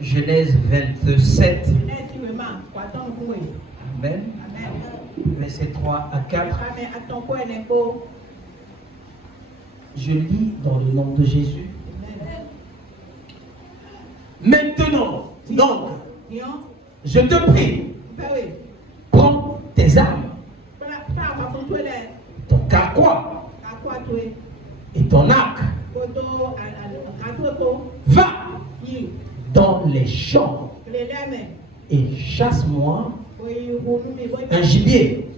Genèse 27. Amen. Versets 3 à 4. Je lis dans le nom de Jésus. Maintenant, donc, je te prie, prends tes armes, ton carquois et ton arc. Va dans les champs et chasse-moi un gibier.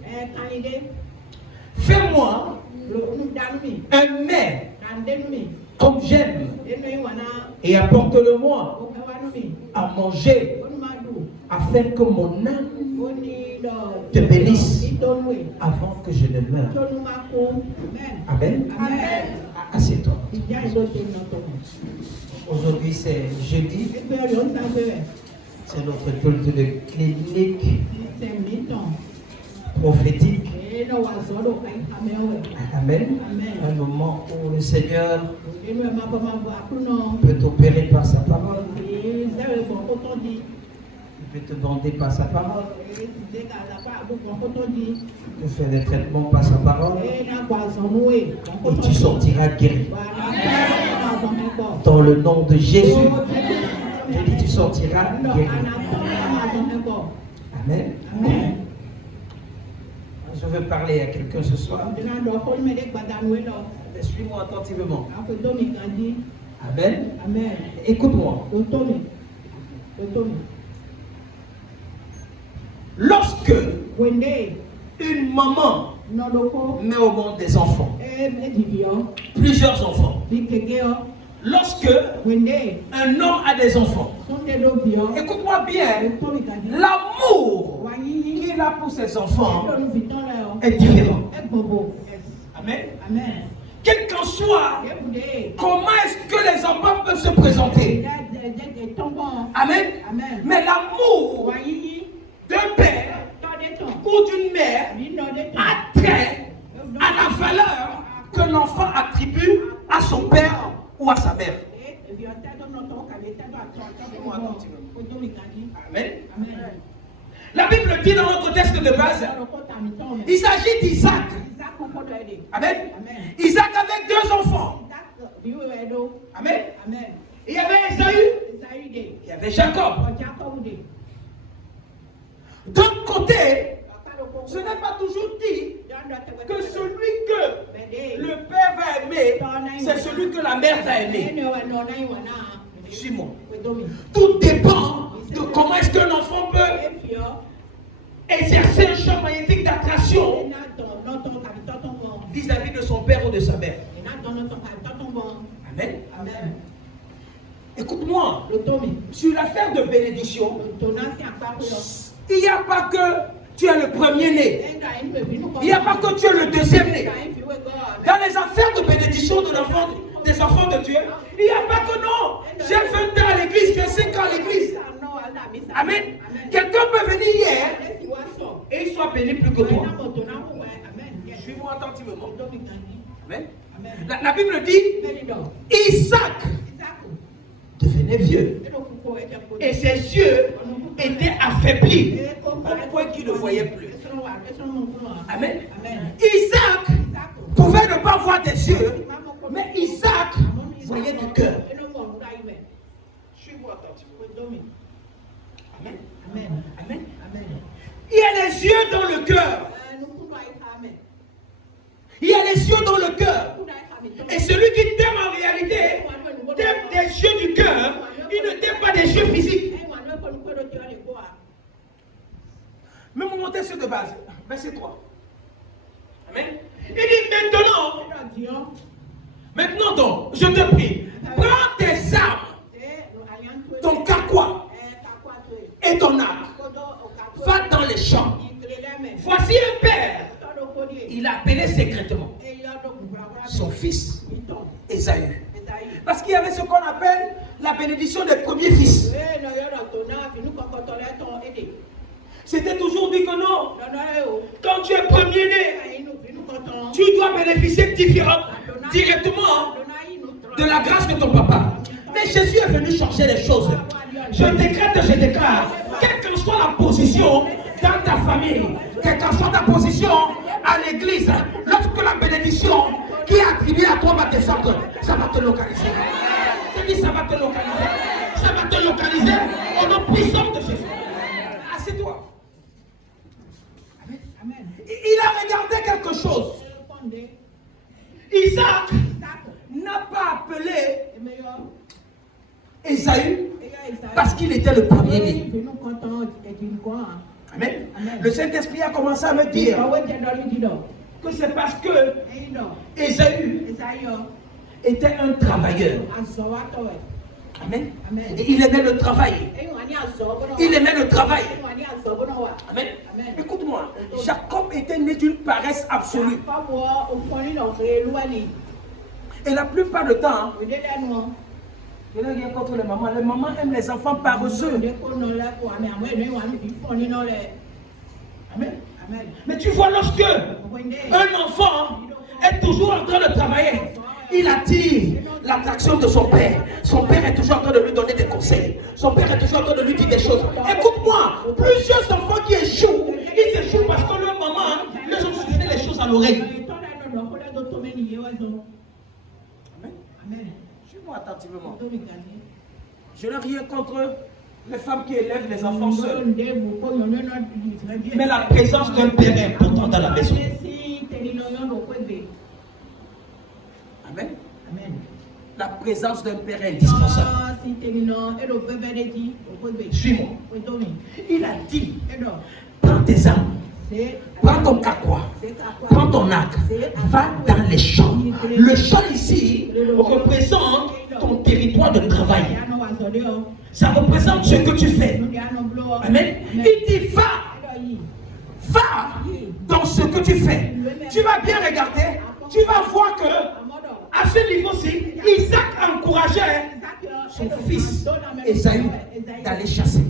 Fais-moi un mets comme j'aime et apporte-le-moi à manger afin que mon âme te bénisse avant que je ne meure. Amen. Assieds-toi. Aujourd'hui c'est jeudi. C'est notre culte de clinique prophétique. Amen. Un moment où le Seigneur peut t'opérer par sa parole. Il peut te bander par sa parole. Il peut faire des traitements par sa parole. Et tu sortiras guéri. Dans le nom de Jésus. Je dis tu sortiras guéri. Amen. Je veux parler à quelqu'un ce soir. Suis-moi attentivement. Amen. Écoute-moi. Lorsque une maman met au monde des enfants, plusieurs enfants, lorsque un homme a des enfants, écoute-moi bien, l'amour qu'il a pour ses enfants est différent. Amen. Quel qu'en soit, comment est-ce que les enfants peuvent se présenter? Amen. Mais l'amour d'un père ou d'une mère a trait à la valeur que l'enfant attribue à son père ou à sa mère. Amen. La Bible dit dans notre texte de base, il s'agit d'Isaac. Amen. Isaac avait deux enfants. Amen. Il y avait Esaü, il y avait Jacob. D'un côté, ce n'est pas toujours dit que celui que le père va aimer, c'est celui que la mère va aimer. Suis-moi. Tout dépend de comment est-ce qu'un enfant peut exercer un champ magnétique d'attraction vis-à-vis de son père ou de sa mère. Amen. Écoute-moi, sur l'affaire de bénédiction, il n'y a pas que tu es le premier-né. Il n'y a pas que tu es le deuxième-né. Dans les affaires de bénédiction de l'enfant, des enfants de Dieu, il n'y a pas que non. J'ai 20 ans à l'église, j'ai 5 ans à l'église. Amen. Quelqu'un peut venir hier et il soit béni plus que toi. Suis-moi attentivement. Amen. La Bible dit, Isaac devenait vieux et ses yeux étaient affaiblis au point qu'il ne voyait plus. Amen. Isaac pouvait ne pas voir des yeux, mais Isaac voyait du cœur. Suis-moi attentivement. Amen. Il y a les yeux dans le cœur. Il y a les yeux dans le cœur. Et celui qui t'aime en réalité, t'aime des yeux du cœur. Il ne t'aime pas des yeux physiques. Mais mon texte de base, verset 3. Amen. Il dit maintenant donc, je te prie, prends tes armes, ton carquois et ton arc. Va dans les champs. Voici un père. Il a appelé secrètement son fils Esaü. Parce qu'il y avait ce qu'on appelle la bénédiction des premiers fils. C'était toujours dit que non. Quand tu es premier-né, tu dois bénéficier directement de la grâce de ton papa. Mais Jésus est venu changer les choses. Je décrète, je déclare, quelle que soit la position dans ta famille, quelle que soit ta position à l'église, lorsque la bénédiction qui est attribuée à toi va descendre, ça va te localiser. Je dis, ça va te localiser. Ça va te localiser au nom puissant de Jésus. Assieds-toi. Il a regardé quelque chose. Isaac n'a pas appelé Ésaü parce qu'il était le premier-né. Amen. Le Saint-Esprit a commencé à me dire que c'est parce que Ésaü était un travailleur. Amen. Et il aimait le travail. Il aimait le travail. Amen. Écoute-moi, Jacob était né d'une paresse absolue. Et la plupart du temps, je n'ai rien contre les mamans. Les mamans aiment les enfants paresseux. Amen. Mais tu vois, lorsque un enfant est toujours en train de travailler, il attire l'attraction de son père. Son père est toujours en train de lui donner des conseils. Son père est toujours en train de lui dire des choses. Écoute-moi, plusieurs enfants qui échouent, ils échouent parce que leur maman leur ont soufflé les choses à l'oreille. Amen. Suis-moi attentivement. Je n'ai rien contre les femmes qui élèvent les enfants seules. Mais la présence d'un père est importante dans la maison. Amen. Amen. La présence d'un père est indispensable. Suis-moi. Il a dit, prends tes armes, prends ton carquois, prends ton arc, va dans les champs. Le champ ici représente ton territoire de travail. Ça représente ce que tu fais. Amen. Il dit, va dans ce que tu fais. Tu vas bien regarder, tu vas voir que à ce niveau-ci, Isaac encourageait son fils Ésaü d'aller chasser,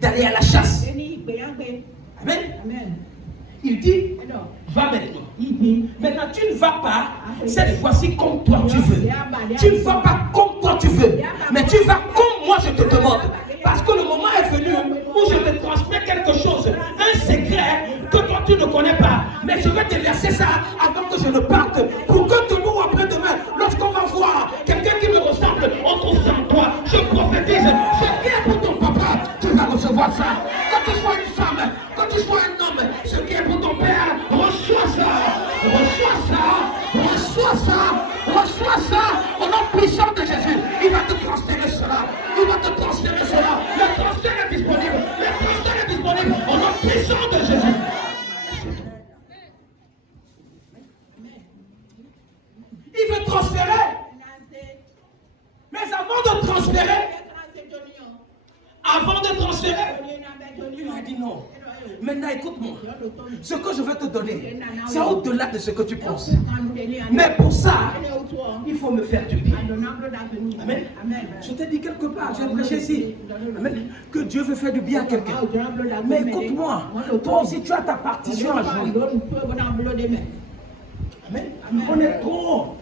d'aller à la chasse. Amen. Il dit, va maintenant. Maintenant, tu ne vas pas cette fois-ci comme toi tu veux. Tu ne vas pas comme toi tu veux. Mais tu vas comme moi je te demande. Parce que le moment est venu où je te transmets quelque chose, un secret que toi tu ne connais pas. Mais je vais te laisser ça avant que je ne parte. Pour que demain ou après-demain, lorsqu'on va voir quelqu'un qui me ressemble, on trouve ça en toi. Je prophétise, ce qui est pour ton papa, tu vas recevoir ça. Quand tu sois une femme, quand tu sois un homme, ce qui est pour ton père, reçois ça. Reçois ça. Reçois ça. Reçois ça. Au nom puissant de Jésus, il va te transférer cela. Il va te transférer cela. Le transfert est disponible. Le transfert est disponible au nom puissant de Jésus. Il veut transférer. Mais avant de transférer, il m'a dit non. Maintenant écoute-moi. Ce que je vais te donner, c'est au-delà de ce que tu penses. Mais pour ça, il faut me faire du bien. Amen. Je t'ai dit quelque part, j'ai prêché ici. Amen. Que Dieu veut faire du bien à quelqu'un. Mais écoute-moi, toi aussi tu as ta partition à jouer. Amen. On est trop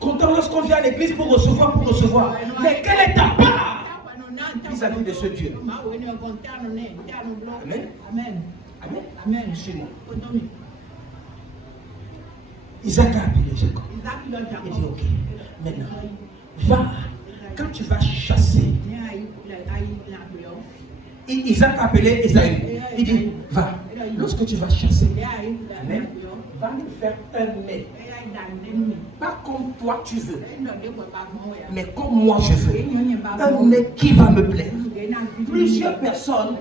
content lorsqu'on vient à l'église pour recevoir. Mais quelle est ta part vis-à-vis de ce Dieu? Amen. Amen. Chez moi. Isaac a appelé Jacob. Il dit ok. Maintenant, va. Quand tu vas chasser, Isaac a appelé Ésaü. Il dit va. Lorsque tu vas chasser, amen, va me faire un mets. Pas comme toi tu veux, mais comme moi je veux. Un mets qui va me plaire. Plusieurs personnes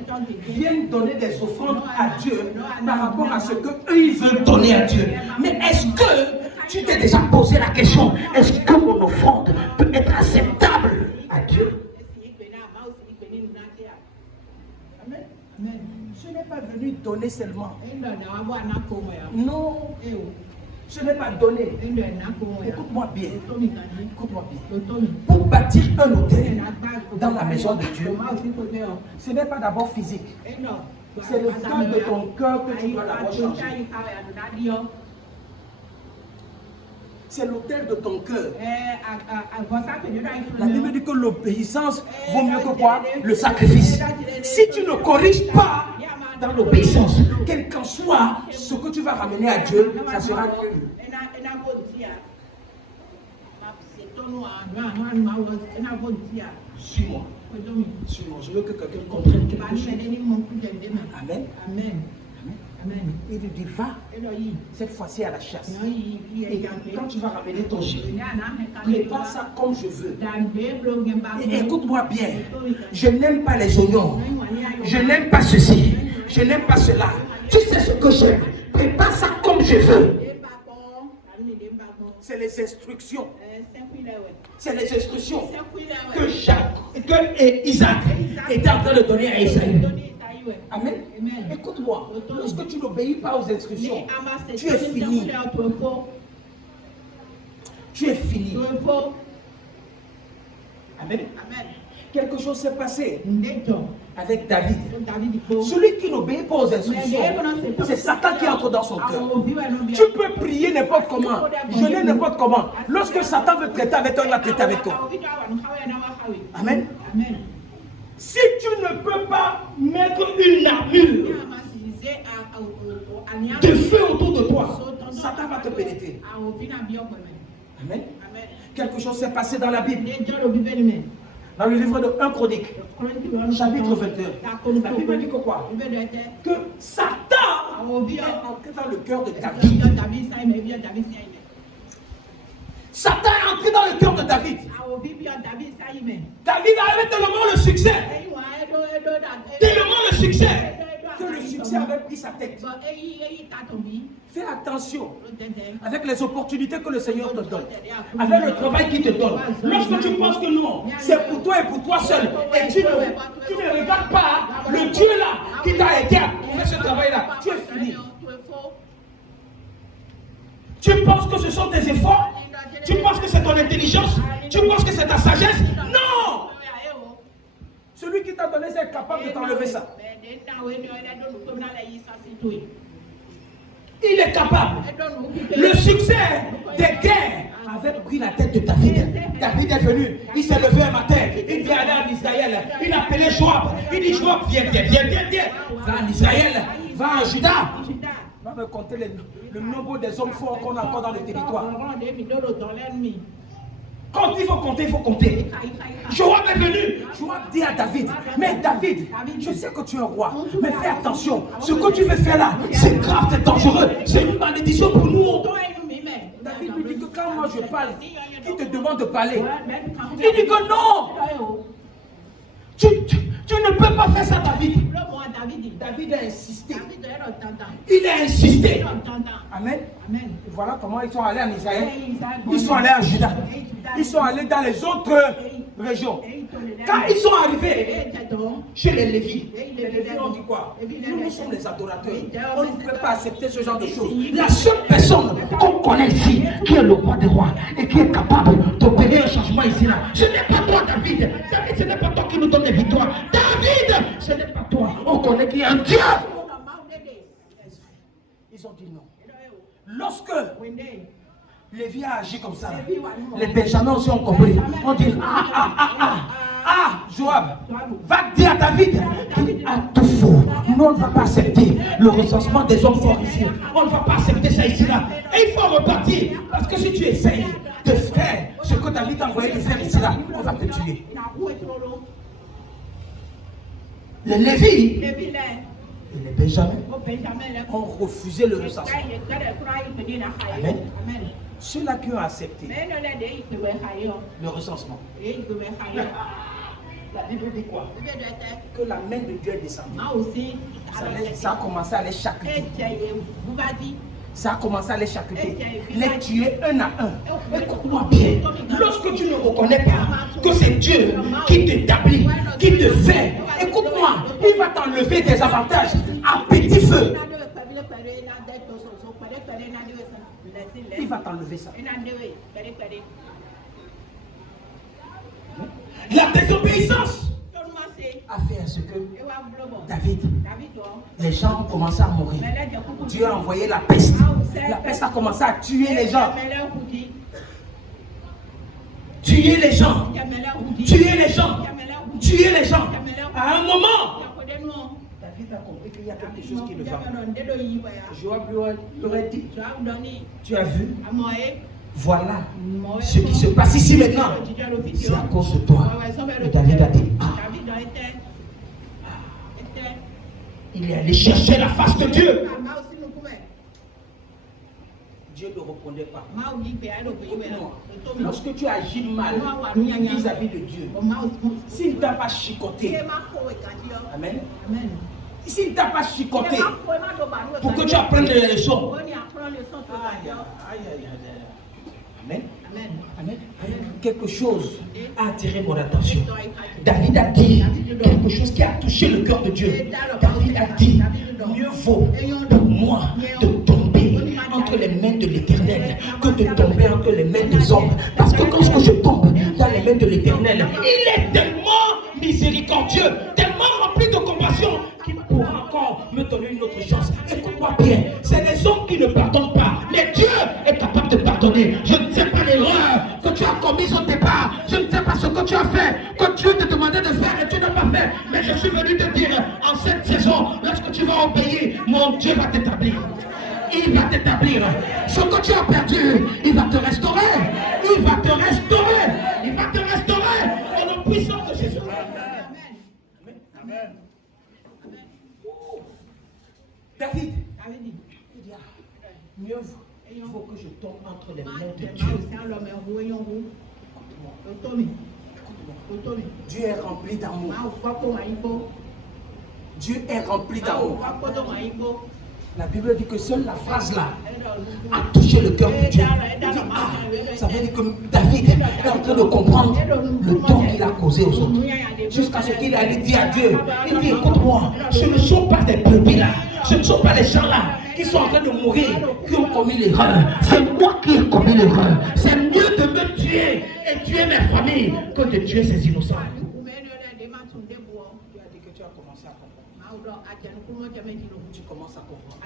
viennent donner des offrandes à Dieu par rapport à ce qu'eux ils veulent donner à Dieu. Mais est-ce que tu t'es déjà posé la question, est-ce que mon offrande peut être acceptable à Dieu? Amen. Je n'ai pas venu donner seulement. Non. Je n'ai pas donné. Écoute-moi bien. Écoute-moi bien. Pour bâtir un hôtel dans la maison de Dieu, ce n'est pas d'abord physique. C'est le temps de ton cœur que tu dois d'abord changer. C'est l'autel de ton cœur. La Bible dit que l'obéissance vaut mieux que quoi? Le sacrifice. Si tu ne corriges pas dans l'obéissance, quel qu'en soit ce que tu vas ramener à Dieu, ça sera nul. Suis-moi. Suis-moi. Je veux que quelqu'un comprenne quelque chose. Amen. Amen. Amen. Il dit, va cette fois-ci à la chasse. Et quand tu vas ramener ton gilet, prépare ça comme je veux. Et écoute-moi bien. Je n'aime pas les oignons. Je n'aime pas ceci. Je n'aime pas cela. Tu sais ce que j'aime. Prépare ça comme je veux. C'est les instructions. C'est les instructions que Isaac était en train de donner à Isaïe. Amen. Écoute-moi. Lorsque tu n'obéis pas aux instructions, tu es fini. Tu es fini. Amen. Quelque chose s'est passé avec David. Celui qui n'obéit pas aux instructions, c'est Satan qui entre dans son cœur. Tu peux prier n'importe comment, jeûner n'importe comment. Lorsque Satan veut traiter avec toi, il va traiter avec toi. Amen. Si tu ne peux pas mettre une armure de feu autour de toi, Satan va te pénétrer. Amen. Quelque chose s'est passé dans la Bible. Dans le livre de 1 Chronique, chapitre 21. La Bible dit que quoi? Que Satan est entré dans le cœur de David. Satan est entré dans le cœur de David. David avait tellement le succès. Tellement le succès. Que le succès avait pris sa tête. Fais attention avec les opportunités que le Seigneur te donne, avec le travail qu'il te donne. Lorsque tu penses que non, c'est pour toi et pour toi seul, et tu ne regardes pas le Dieu là qui t'a aidé à trouver ce travail-là, tu es fini. Tu penses que ce sont tes efforts? Tu penses que c'est ton intelligence? Tu penses que c'est ta sagesse? Non! Celui qui t'a donné, c'est capable de t'enlever ça. Il est capable. Le succès des guerres avait pris la tête de David. David est venu, il s'est levé un matin, il vient aller en Israël, il a appelé Joab. Il dit Joab, viens. Va en Israël, va en Juda. Va me compter le nombre des hommes forts qu'on a encore dans le territoire. Quand il faut compter, il faut compter. Joab est venu. Joab dit à David, mais David, je sais que tu es un roi, mais fais attention. Ce que tu veux faire là, c'est grave, c'est dangereux. C'est une malédiction pour nous. David lui dit que quand moi je parle, qui te demande de parler? Il dit que non. Tu ne peux pas faire ça, David. David a insisté. Il a insisté. Amen. Et voilà comment ils sont allés en Israël. Ils sont allés en Juda. Ils sont allés dans les autres régions. Quand ils sont arrivés chez les Lévites, les Lévites ont dit quoi? Nous sommes les adorateurs. On ne peut pas accepter ce genre de choses. La seule personne qu'on connaît ici, qui est le roi des rois et qui est capable d'opérer un changement ici là, ce n'est pas toi, David. David, ce n'est pas toi qui nous donne des victoires. David, ce n'est pas toi. On connaît qu'il y a un Dieu. Ils ont dit non. Lorsque Lévi a agi comme ça, les Benjamins aussi ont compris. On dit Joab, va dire à David à tout faux. Nous, on ne va pas accepter le recensement des hommes forts ici. On ne va pas accepter ça ici là. Et il faut repartir. Parce que si tu essayes de faire ce que David a envoyé de faire ici là, on va te tuer. Les Lévis et les Benjamins ont refusé le recensement. Amen. Ceux-là qui ont accepté le recensement. La Bible dit quoi? Que la main de Dieu est descendue. Ça a commencé à les chacuter. Ça a commencé à les chacuter, les tuer un à un. Écoute-moi bien. Lorsque tu ne reconnais pas que c'est Dieu qui t'établit, qui te fait, écoute-moi, il va t'enlever des avantages à petit feu. Il va t'enlever ça. La désobéissance a fait à ce que David, les gens ont commencé à mourir. Dieu a envoyé la peste. La peste a commencé à tuer les gens. tuer les gens, tuer les gens, tuer les gens. À un moment, David a compris qu'il y a quelque chose qui ne va pas. Joab lui aurait dit, tu as vu, voilà ce qui se passe ici maintenant. C'est à cause de toi. Et David a dit, il est allé chercher la face de Dieu. Dieu ne répondait pas. Lorsque tu agis mal vis-à-vis de Dieu, s'il ne t'a pas chicoté, amen. S'il ne t'a pas chicoté pour que tu apprennes les leçons, amen. Amen. Quelque chose a attiré mon attention. David a dit quelque chose qui a touché le cœur de Dieu. David a dit, mieux vaut pour moi de tomber entre les mains de l'Éternel que de tomber entre les mains des hommes. Parce que quand je tombe dans les mains de l'Éternel, il est tellement miséricordieux, tellement rempli de compassion, qu'il pourra encore me donner une autre chance. Écoute-moi bien, c'est les hommes qui ne pardonnent pas, mais Dieu est capable de pardonner. Je ne sais pas l'erreur que tu as commise au départ, je ne sais pas ce que tu as fait, que Dieu te demandait de faire et tu n'as pas fait, mais je suis venu te dire, en cette saison, lorsque tu vas obéir, mon Dieu va t'établir. Il va t'établir. Ce que tu as perdu, il va te restaurer. Il va te restaurer. Il va te restaurer. Au nom puissant de Jésus. Amen. Amen. David, il dit, mieux vaut que je tombe entre les mains de Dieu. Dieu est rempli d'amour. Dieu est rempli d'amour. La Bible dit que seule la phrase là a touché le cœur de Dieu. Il dit, ça veut dire que David est en train de comprendre le tort qu'il a causé aux autres. Jusqu'à ce qu'il allait dire à Dieu, il dit, écoute-moi, ce ne sont pas des brebis là, ce ne sont pas les gens là qui sont en train de mourir, qui ont commis l'erreur. C'est moi qui ai commis l'erreur. C'est mieux de me tuer et tuer mes familles que de tuer ces innocents. Tu commences à comprendre.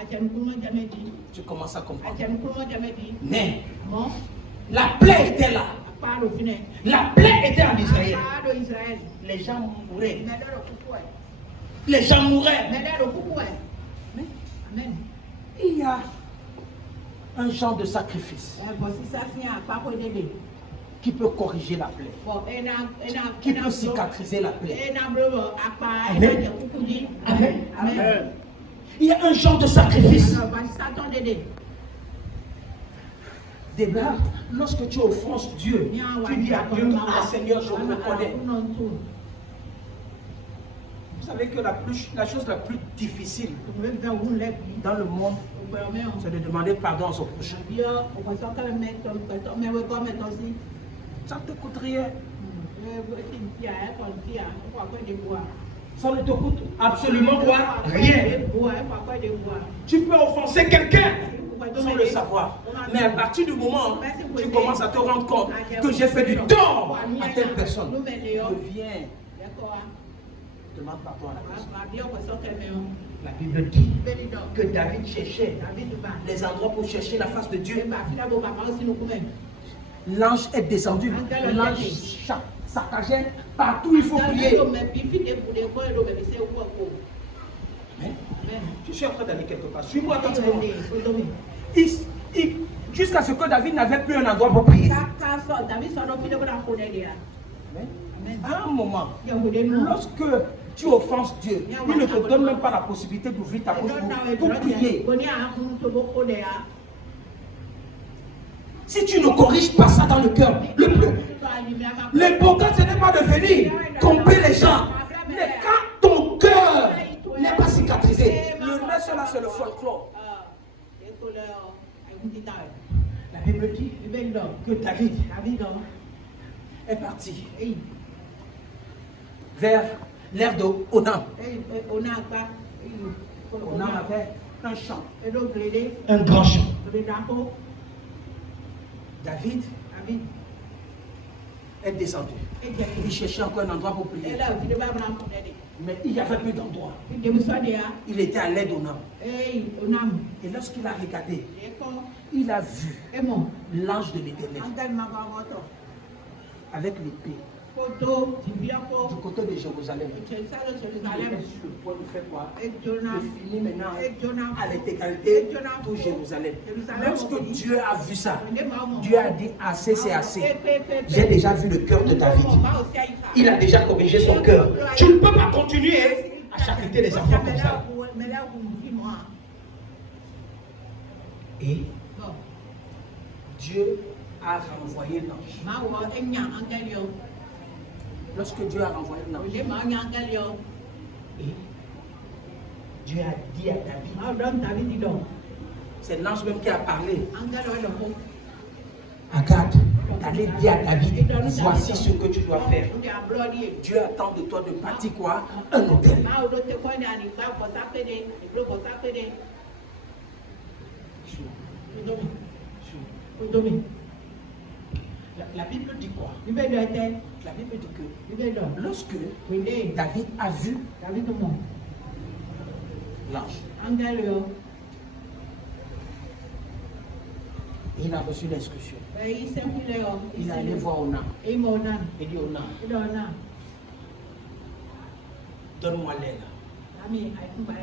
Tu commences à comprendre. Mais la plaie était là. La plaie était en Israël. Les gens mouraient. Les gens mouraient. Mais il y a un genre de sacrifice qui peut corriger la plaie, qui peut cicatriser la plaie. Amen. Amen. Amen. Il y a un genre de sacrifice. Déjà, lorsque tu offenses Dieu, tu dis à Dieu, Seigneur, je me reconnais. Vous savez que la chose la plus difficile dans le monde, c'est de demander pardon à son prochain. Ça ne te coûte rien. Ça ne te coûte absolument rien. Tu peux offenser quelqu'un sans le savoir. Mais à partir du moment où tu commences à te rendre compte que j'ai fait du tort à telle personne, reviens. Demande pardon à la personne. La Bible dit que David cherchait les endroits pour chercher la face de Dieu. L'ange est descendu. L'ange saccagait partout, il faut prier. Amen. Je suis en train d'aller quelque part. Suis-moi attentivement. Jusqu'à ce que David n'avait plus un endroit pour prier. À un moment, lorsque tu offenses Dieu, il ne te donne même pas la possibilité d'ouvrir ta bouche pour prier. Si tu ne corriges pas ça dans le cœur, l'important ce n'est pas de venir tromper les gens. Mais quand ton cœur n'est pas cicatrisé, le reste là c'est le folklore. La Bible dit que David est parti vers l'ère de Onam. Onam avait un champ, un grand champ. David est descendu. Il cherchait encore un endroit pour prier. Mais il n'y avait plus d'endroit. Il était à l'aide d'Onam. Et lorsqu'il a regardé, il a vu l'ange de l'Éternel avec l'épée du côté de Jérusalem. Il est sur le point de faire quoi? De finir maintenant à l'intégralité tout Jérusalem. Lorsque Dieu a vu ça, Dieu a dit assez, c'est assez. J'ai déjà vu le cœur de David. Il a déjà corrigé son cœur. Tu ne peux pas continuer à chapeauter les enfants comme ça. Et Dieu a renvoyé l'ange. Lorsque Dieu a renvoyé l'ange, et Dieu a dit à David, c'est l'ange même qui a parlé à Gad, d'aller dire à David, voici ce que tu dois faire. Dieu attend de toi de bâtir quoi? Un hôtel. La Bible dit quoi? La Bible dit que lorsque David a vu l'ange, il a reçu l'instruction. Il est allé voir Onan. Il dit Onan, donne-moi l'aile.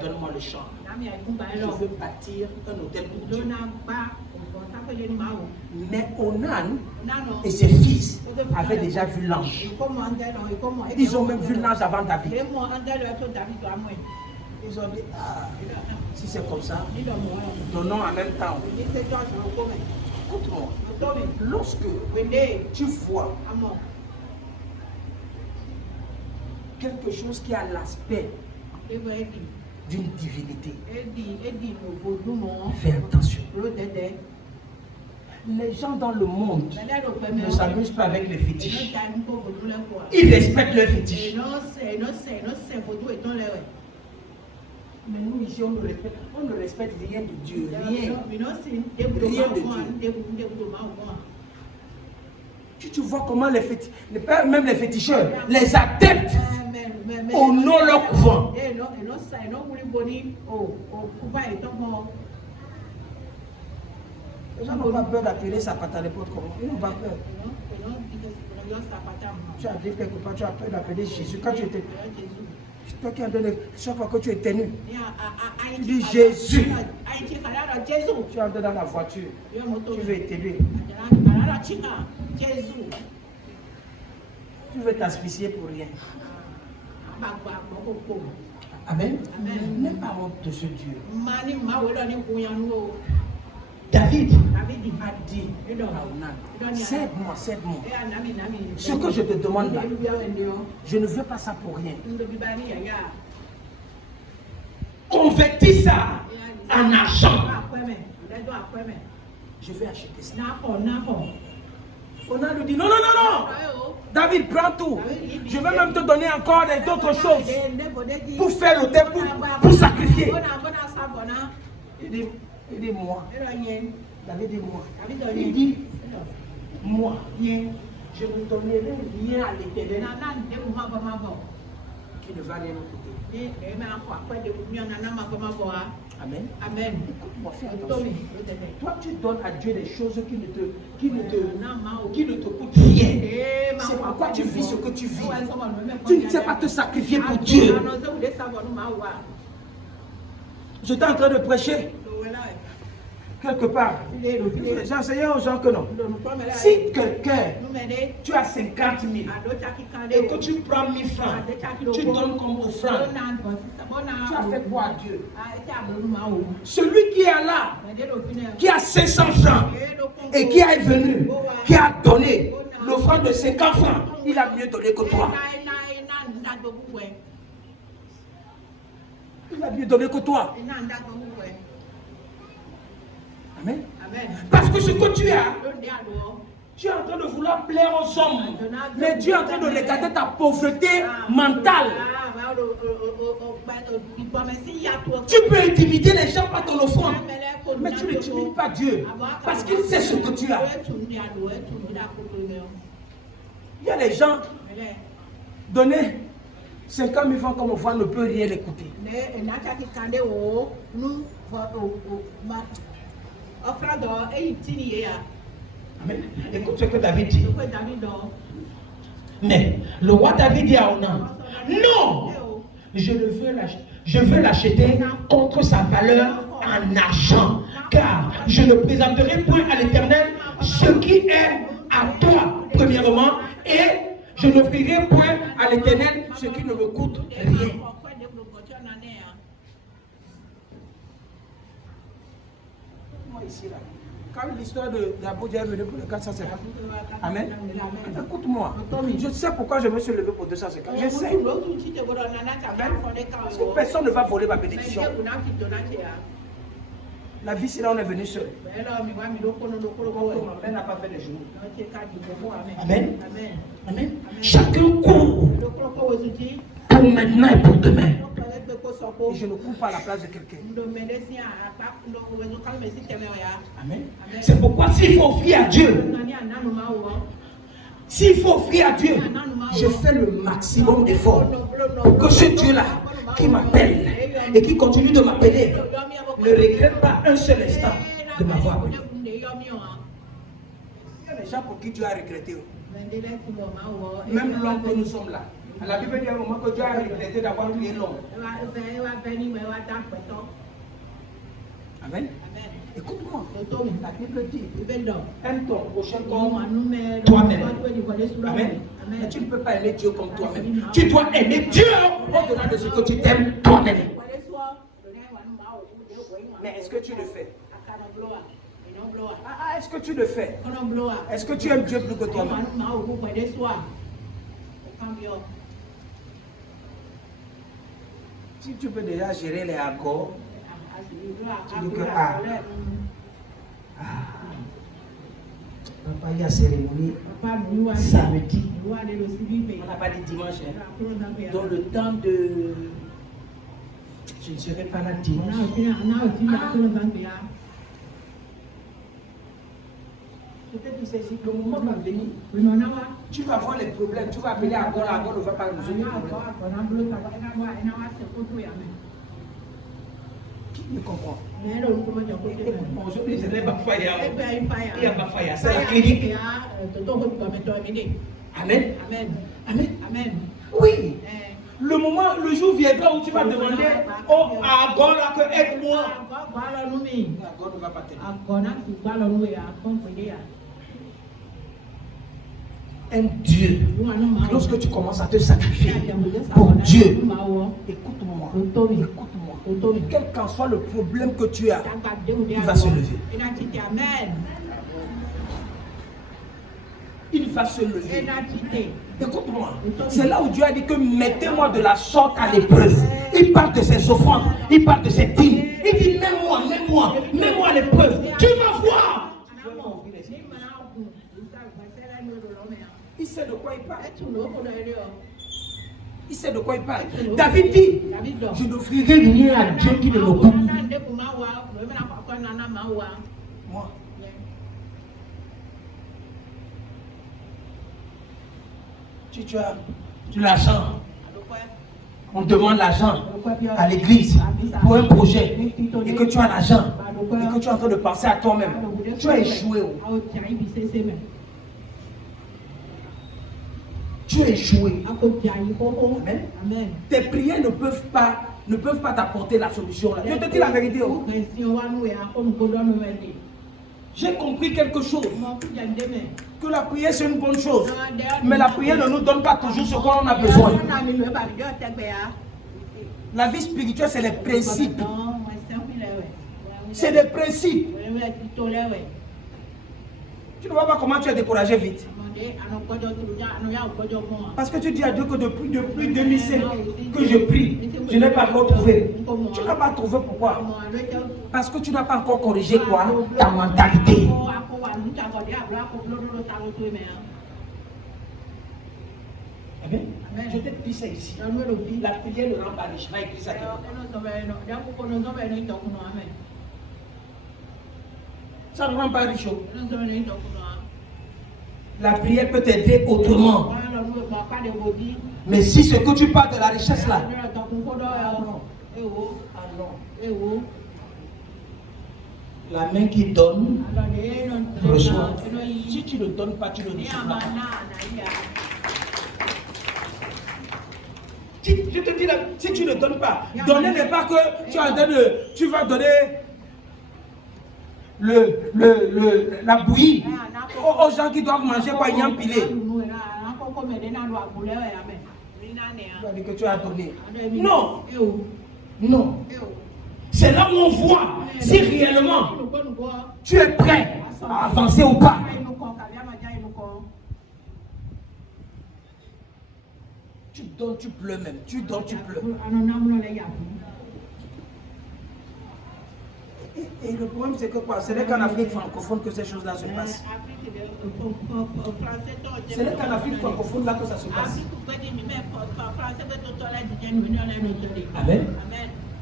Donne-moi le champ. Je veux bâtir un hôtel pour Dieu. Mais Onan et ses fils avaient déjà vu l'ange. Ils ont même vu l'ange avant David. Ils ont dit, ah, si c'est comme ça, donnons en même temps. Écoute-moi, lorsque tu vois quelque chose qui a l'aspect d'une divinité, fais attention. Les gens dans le monde ne s'amusent pas avec les fétiches. Ils respectent leurs fétiches. Mais nous ici, on ne respecte rien de Dieu. Rien. Rien de Dieu. Tu vois comment les féticheurs, même les féticheurs, les adeptes honorent leur couvent. Les gens n'ont pas peur d'appeler sa patte à n'importe comment. Ils n'ont pas peur. Tu arrives quelque part, tu as peur d'appeler Jésus. Quand tu étais. C'est toi qui as donné. Chaque fois que tu es tenu, tu dis Jésus. Tu entres dans la voiture. Tu veux éteindre. Tu veux t'asphyxier pour rien. Amen. N'aie pas honte de ce Dieu. David a dit à Onan, cède-moi. Ce que je te demande là, je ne veux pas ça pour rien. Convertis ça en argent. Je vais acheter ça. Onan lui dit, non. David, prends tout. Je vais même te donner encore d'autres choses pour faire l'autel, pour sacrifier. Il dit moi. David dit moi. Il dit moi. Je ne donnerai rien à l'Éternel qui ne va rien me coûter. Amen. Écoute-moi, fais attention. Toi, tu donnes à Dieu des choses qui ne te coûtent rien. C'est pourquoi tu vis ce que tu vis. Tu ne sais pas te sacrifier pour Dieu. J'étais en train de prêcher. Quelque part, j'ai enseigné aux gens que non. Si quelqu'un, tu as 50 000 et que tu prends 1000 francs, tu donnes comme offrande, tu as fait quoi à Dieu? Celui qui est là, qui a 500 francs et qui est venu, qui a donné l'offrande de 50 francs, il a mieux donné que toi. Il a mieux donné que toi. Amen. Parce que ce que tu as, tu es en train de vouloir plaire aux hommes, mais tu es en train de regarder ta pauvreté mentale. Tu peux intimider les gens par ton offrande, mais tu n'intimides pas Dieu, parce qu'il sait ce que tu as. Il y a des gens, donner 50 000 francs comme offrande ne peut rien l'écouter. Amen. Écoute ce que David dit. Mais le roi David dit à Ornan, non, je veux l'acheter contre sa valeur en argent, car je ne présenterai point à l'Éternel ce qui est à toi, premièrement, et je n'offrirai point à l'Éternel ce qui ne me coûte rien. Moi ici là, quand l'histoire d'Abuja est venue pour le 450, amen. Écoute-moi, je sais pourquoi je me suis levé pour 250. Je sais. Parce que personne ne va voler ma bénédiction. La vie, c'est là où on est venu seul. Ma mère n'a pas fait de genoux. Amen. Amen. Chacun court pour maintenant et pour demain. Et je ne cours pas à la place de quelqu'un. Amen. C'est pourquoi s'il faut offrir à Dieu, je fais le maximum d'efforts pour que ce Dieu-là qui m'appelle et qui continue de m'appeler ne regrette pas un seul instant de m'avoir appelé. Il y a des gens pour qui Dieu a regretté. Même l'homme que nous sommes là. La Bible dit à un moment que Dieu a regretté d'avoir tué l'homme. Amen. Écoute-moi. La Bible dit, aime ton prochain comme toi-même. Amen. Mais tu ne peux pas aimer Dieu comme toi-même. Tu dois aimer Dieu au-delà de ce que tu t'aimes toi-même. Mais est-ce que tu le fais? Est-ce que tu le fais? Est-ce que tu aimes Dieu plus que toi-même? Si tu peux déjà gérer les accords, tu dis que papa, il y a cérémonie samedi. On n'a pas dit dimanche. Dans le temps de... Je ne serai pas là dimanche. Peut-être que c'est ici que le moment va venir. Tu vas voir les problèmes. Tu vas appeler encore, ne va pas résoudre les problèmes. Qui me comprend? Aujourd'hui, je n'ai pas failli. Il n'y a pas failli. C'est la clinique. Amen. Amen. Oui. Le moment, le jour viendra où tu vas demander à Agor que aide-moi. Agor ne va pas t'aider. Aime Dieu. Lorsque tu commences à te sacrifier pour Dieu, écoute-moi. Quel qu'en soit le problème que tu as, il va se lever. Il va se lever. Écoute-moi, c'est là où Dieu a dit que mettez-moi de la sorte à l'épreuve. Il parle de ses offrandes, il parle de ses dîmes. Il dit mets-moi à l'épreuve. Tu vas voir. Il sait de quoi il parle. Il sait de quoi il parle. David dit, je n'offrirai rien à Dieu qui ne me goûte. Moi. Tu as l'argent. On demande l'argent à l'église pour un projet et que tu as l'argent et que tu es en train de penser à toi-même. Tu as échoué. Tu es échoué. Amen. Tes prières ne peuvent pas t'apporter la solution. Je te dis la vérité. J'ai compris quelque chose. Que la prière c'est une bonne chose. Mais la prière ne nous donne pas toujours ce qu'on a besoin. La vie spirituelle c'est les principes. C'est des principes. Tu ne vois pas comment tu es découragé vite. Parce que tu dis à Dieu que depuis 2005 que je prie, je n'ai pas encore trouvé. Tu n'as pas trouvé pourquoi? Parce que tu n'as pas encore corrigé quoi? Ta mentalité. Amen. Je t'ai dit ça ici. La prière ne rend pas riche. Va écrire ça. Ça ne rend pas riche. La prière peut t'aider autrement. Mais si ce que tu parles de la richesse là, la main qui donne reçoit. Si tu ne donnes pas, tu ne reçois pas. Je te dis, si tu ne donnes pas, donner n'est pas que tu vas donner la bouillie aux gens qui doivent manger quoi, ils ont pilé. Que tu as donné. Non. Non. C'est là où on voit si réellement tu es prêt à avancer ou pas. Tu donnes, tu pleures même. Tu donnes, tu pleures. Et le problème, c'est que quoi? Ce n'est qu'en Afrique francophone que ces choses-là se passent. Ce n'est qu'en Afrique francophone là que ça se passe. Amen.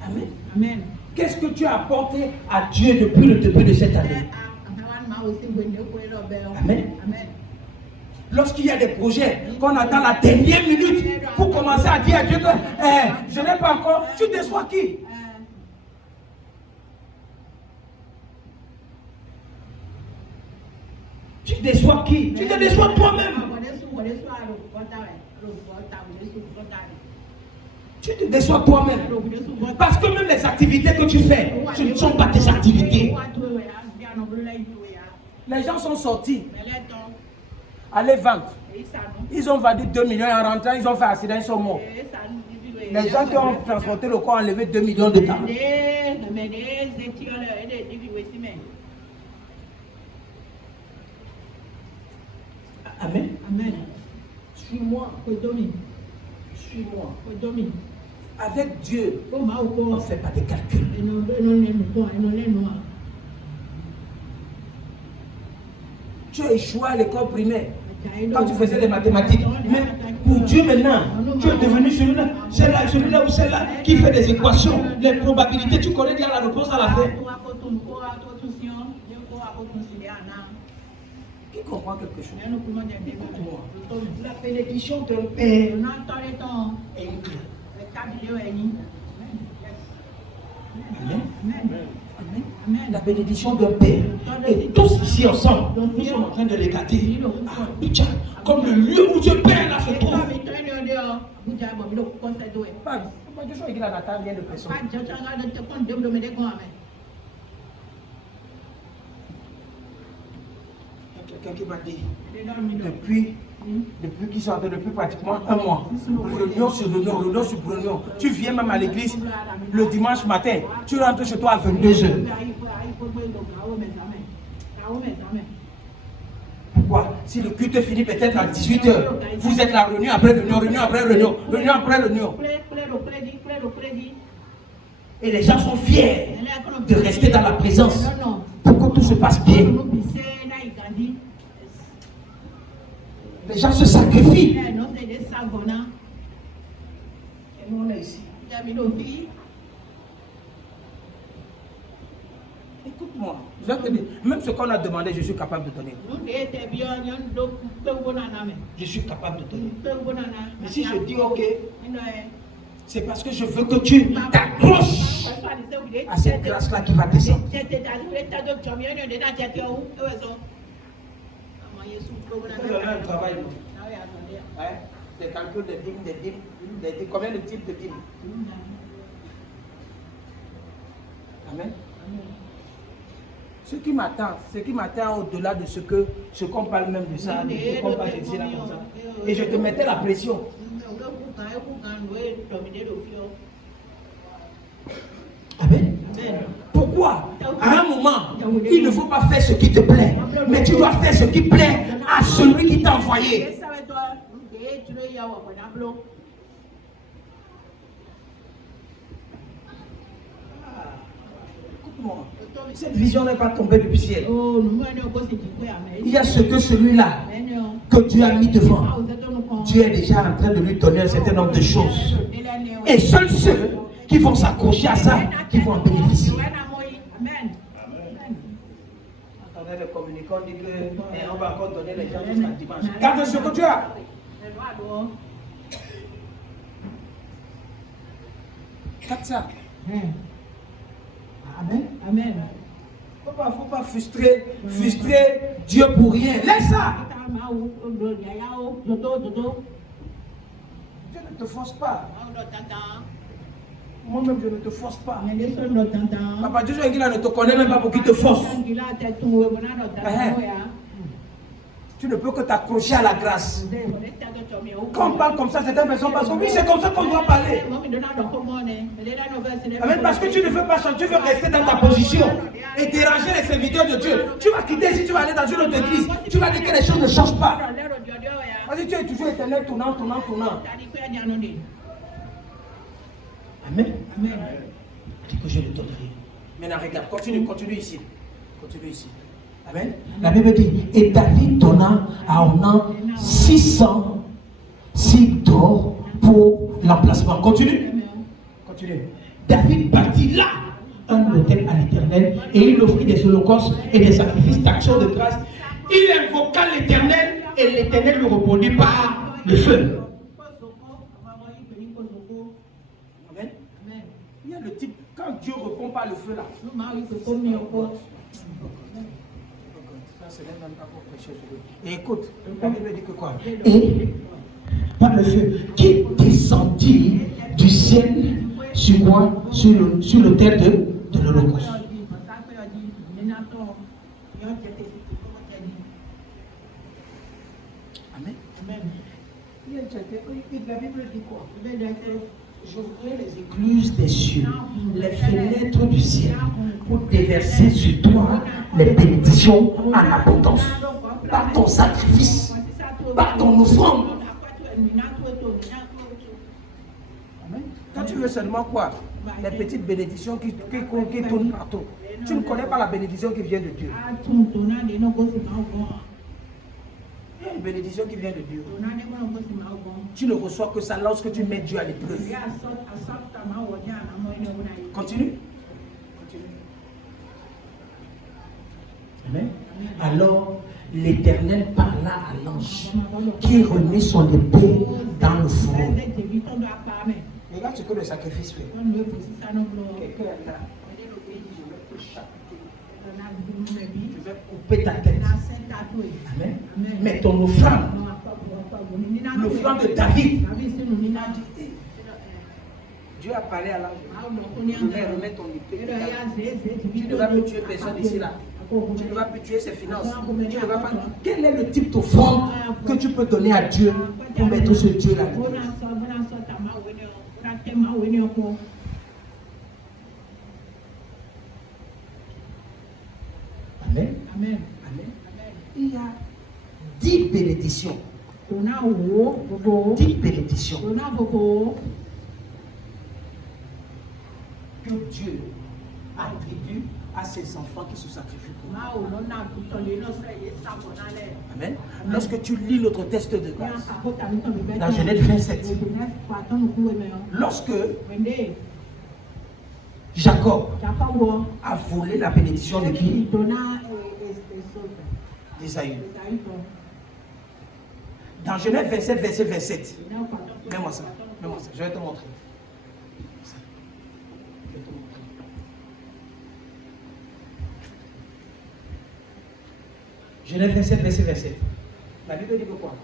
Amen. Amen. Qu'est-ce que tu as apporté à Dieu depuis le début de cette année? Amen. Amen. Lorsqu'il y a des projets qu'on attend la dernière minute pour commencer à dire à Dieu que je n'ai pas encore, tu déçois qui? Tu déçois qui? Tu te déçois toi-même. Tu te déçois toi-même. Parce que même les activités que tu fais, ce ne sont pas tes activités. Les gens sont sortis. Allez vendre. Ils ont vendu 2 millions en rentrant, ils ont fait accident, ils sont morts. Les gens qui ont transporté le corps ont enlevé 2 millions de temps. Amen. Amen. Suis-moi. Suis-moi. Avec Dieu, on ne fait pas de calcul. Tu as échoué à l'école primaire quand tu faisais les mathématiques. Mais pour Dieu maintenant, tu es devenu celui-là ou celle-là qui fait des équations, les probabilités. Tu connais déjà la réponse à la fin. Qui comprend quelque chose? La bénédiction d'un père est une clé. Amen. Amen. La bénédiction d'un père. Et tous ici ensemble, nous sommes en train de les gâter. Comme le lieu où Dieu Père là se trouve. Quelqu'un qui m'a dit, depuis qu'ils sont depuis pratiquement un mois, réunion sur réunion, tu viens même à l'église le dimanche matin, tu rentres chez toi à 22h. Pourquoi? Si le culte finit peut-être à 18h, vous êtes là, réunion après réunion, réunion après réunion, réunion après réunion. Et les gens sont fiers de rester dans la présence pour que tout se passe bien. Les gens se sacrifient. Et nous, on est ici. Écoute-moi, je vais te dire, même ce qu'on a demandé, je suis capable de donner. Je suis capable de donner. Mais si je dis ok, c'est parce que je veux que tu t'accroches à cette grâce-là qui va descendre. Vous avez un travail, des calculs des dîmes, combien de types de dîmes? Amen. Ce qui m'attend au-delà de ce qu'on parle même de ça, de ce qu'on parle de là comme ça. Et je te mettais la pression. Amen. Pourquoi? À un moment, il ne faut pas faire ce qui te plaît, mais tu dois faire ce qui plaît à celui qui t'a envoyé. Écoute-moi, cette vision n'est pas tombée du ciel. Il y a ce que celui-là que Dieu a mis devant. Dieu est déjà en train de lui donner un certain nombre de choses. Et seuls ceux qui vont s'accrocher à ça, qui vont en bénéficier. Attendez, le communicant dit qu'on va encore donner les gens jusqu'à dimanche. Garde ce que tu as. Garde ça. Amen. Amen. Il ne faut pas frustrer Dieu pour rien. Laisse ça. Je ne te force pas. Moi-même, je ne te force pas. Papa Dieu ne te connaît même pas pour qu'il te force. Tu ne peux que t'accrocher à la grâce. Quand on parle comme ça, certaines personnes parce que oui, c'est comme ça qu'on doit parler. Amen, parce que tu ne veux pas changer, tu veux rester dans ta position et déranger les serviteurs de Dieu. Tu vas quitter ici, tu vas aller dans une autre église. Tu vas dire que les choses ne changent pas. Vas-y, tu es toujours éternel, tournant. Amen. Dis que je le donnerai. Maintenant, regarde, continue ici. Amen. La Bible dit, et David donna à Ornan 600 cycles d'or pour l'emplacement. Continue. David bâtit là un autel à l'Éternel et il offrit des holocaustes et des sacrifices d'action de grâce. Il invoqua l'Éternel et l'Éternel lui répondit par le feu. Amen. Il y a le type, quand Dieu répond par le feu là. Et écoute, la Bible dit que quoi? Et par le feu qui descendit du ciel sur quoi? Sur l'autel de l'Holocauste. Amen. La Bible dit quoi? J'ouvrirai les écluses des cieux, les fenêtres du ciel, pour déverser sur toi les bénédictions en abondance. Par ton sacrifice, par ton offrande. Amen. Quand tu veux seulement quoi? Les petites bénédictions qui tournent partout. Tu ne connais pas la bénédiction qui vient de Dieu. Il y a une bénédiction qui vient de Dieu. Tu ne reçois que ça lorsque tu mets Dieu à l'épreuve. Continue. Amen. Alors l'Éternel parla à l'ange qui remet son épée dans le fourreau. Regarde ce que le sacrifice fait. Quelqu'un est là. Je vais couper ta tête. Amen. Mais ton offrande, l'offrande de David, Dieu a parlé à l'ange. Remets ton épée. Tu ne vas plus tuer personne ici là. Tu ne vas plus tuer ses finances. Tu ne vas pas... Quel est le type d'offrande que tu peux donner à Dieu pour mettre ce Dieu là? Amen. Amen. Il y a 10 bénédictions. 10 bénédictions que Dieu attribue à ses enfants qui se sacrifient pour nous. Amen. Lorsque tu lis notre texte de grâce, dans Genèse 27, lorsque Jacob a volé la bénédiction de qui? D'Ésaü. Dans Genèse 27, verset 27. Mets-moi ça. Je vais te montrer. Genèse 27, verset 27. La Bible dit que quoi?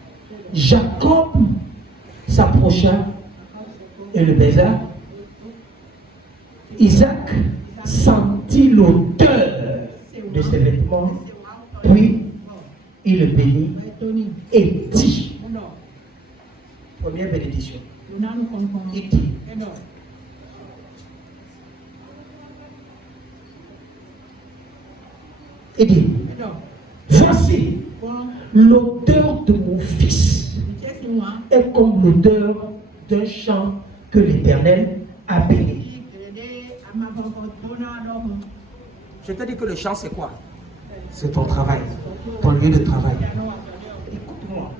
Jacob s'approcha et le baisa. Isaac sentit l'odeur de ses vêtements, puis il le bénit et dit, première bénédiction, il dit, voici l'odeur de mon fils est comme l'odeur d'un champ que l'Éternel a béni. Je te dis que le champ c'est quoi? C'est ton travail, ton lieu de travail. Écoute-moi,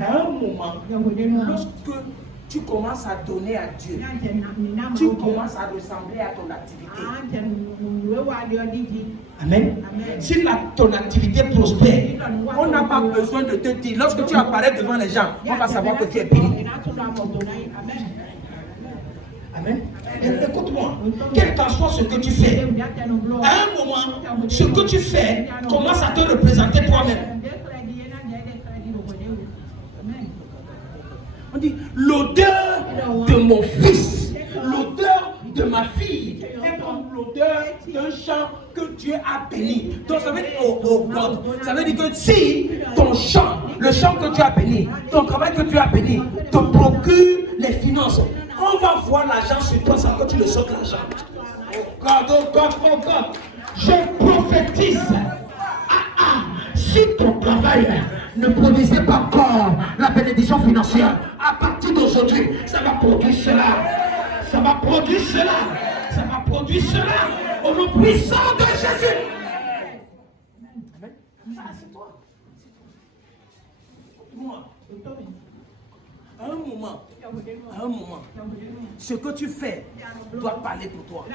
à un moment, lorsque tu commences à donner à Dieu, tu commences à ressembler à ton activité. Amen. Si ton activité prospère, on n'a pas besoin de te dire, lorsque tu apparais devant les gens, on va savoir que tu es béni. Amen. Écoute-moi, quel qu'en soit ce que tu fais, à un moment, ce que tu fais commence à te représenter toi-même. On dit l'odeur mon fils, l'odeur de ma fille est comme l'odeur d'un champ que Dieu a béni. Donc ça veut dire, oh God, ça veut dire que si ton champ, le champ que Dieu a béni, ton travail que Dieu a béni, te procure les finances, on va voir l'argent sur toi sans que tu le sortes l'argent. Oh God, oh God, oh God. Je prophétise. Si ton travail ne produisait pas encore la bénédiction financière, à partir d'aujourd'hui, ça va produire cela. Ça va produire cela. Ça va produire cela. Au nom puissant de Jésus. C'est toi. Moi. À un moment, ce que tu fais doit parler pour toi.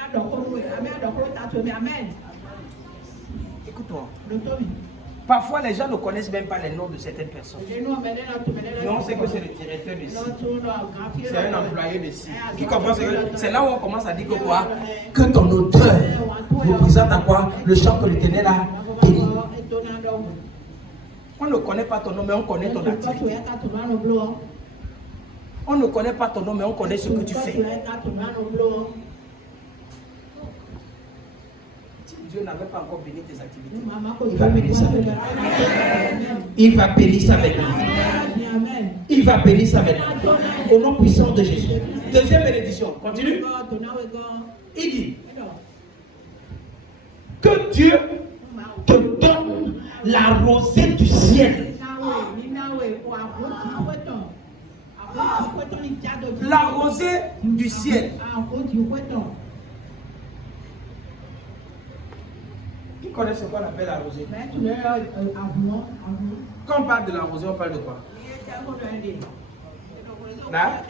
Écoute-moi. Parfois, les gens ne connaissent même pas les noms de certaines personnes. Non, c'est que c'est le directeur de site. C'est un employé de site. Qui comprend? C'est là où on commence à dire que quoi? Que ton odeur représente à quoi? Le champ que l'Éternel a béni. On ne connaît pas ton nom, mais on connaît ton activité. On ne connaît pas ton nom, mais on connaît ce que tu fais. Dieu n'avait pas encore béni tes activités. Il va bénir ça maintenant. Il va bénir ça maintenant. Il va bénir ça maintenant. Au nom puissant de Jésus. Deuxième bénédiction. Continue. Il dit que Dieu te donne la rosée du ciel. La rosée du ciel. Qui connaît ce qu'on appelle la rosée? Quand on parle de la rosée, on parle de quoi? Là?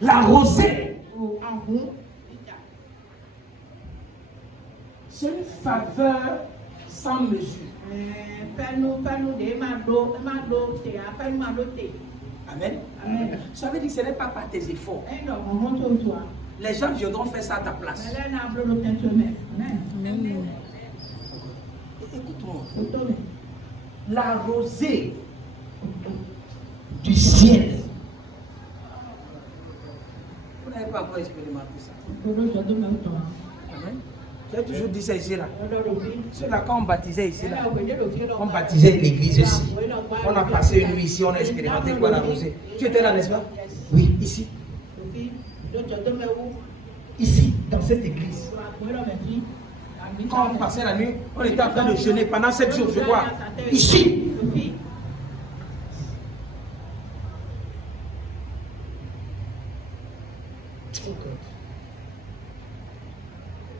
La rosée, c'est une faveur sans mesure. Amen. Amen. Ça veut dire que ce n'est pas par tes efforts. Les gens viendront faire ça à ta place. Écoute-moi. La rosée du ciel. Vous n'avez pas encore expérimenté ça. Amen. J'ai toujours dit ça ici là. Ceux-là, quand on baptisait ici là, on baptisait l'église ici. On a passé une nuit ici, on a expérimenté quoi la rosée. Tu étais là, n'est-ce pas? Oui, ici. Ici, dans cette église. Quand on passait la nuit, on était en train de jeûner pendant 7 jours, je crois. Ici.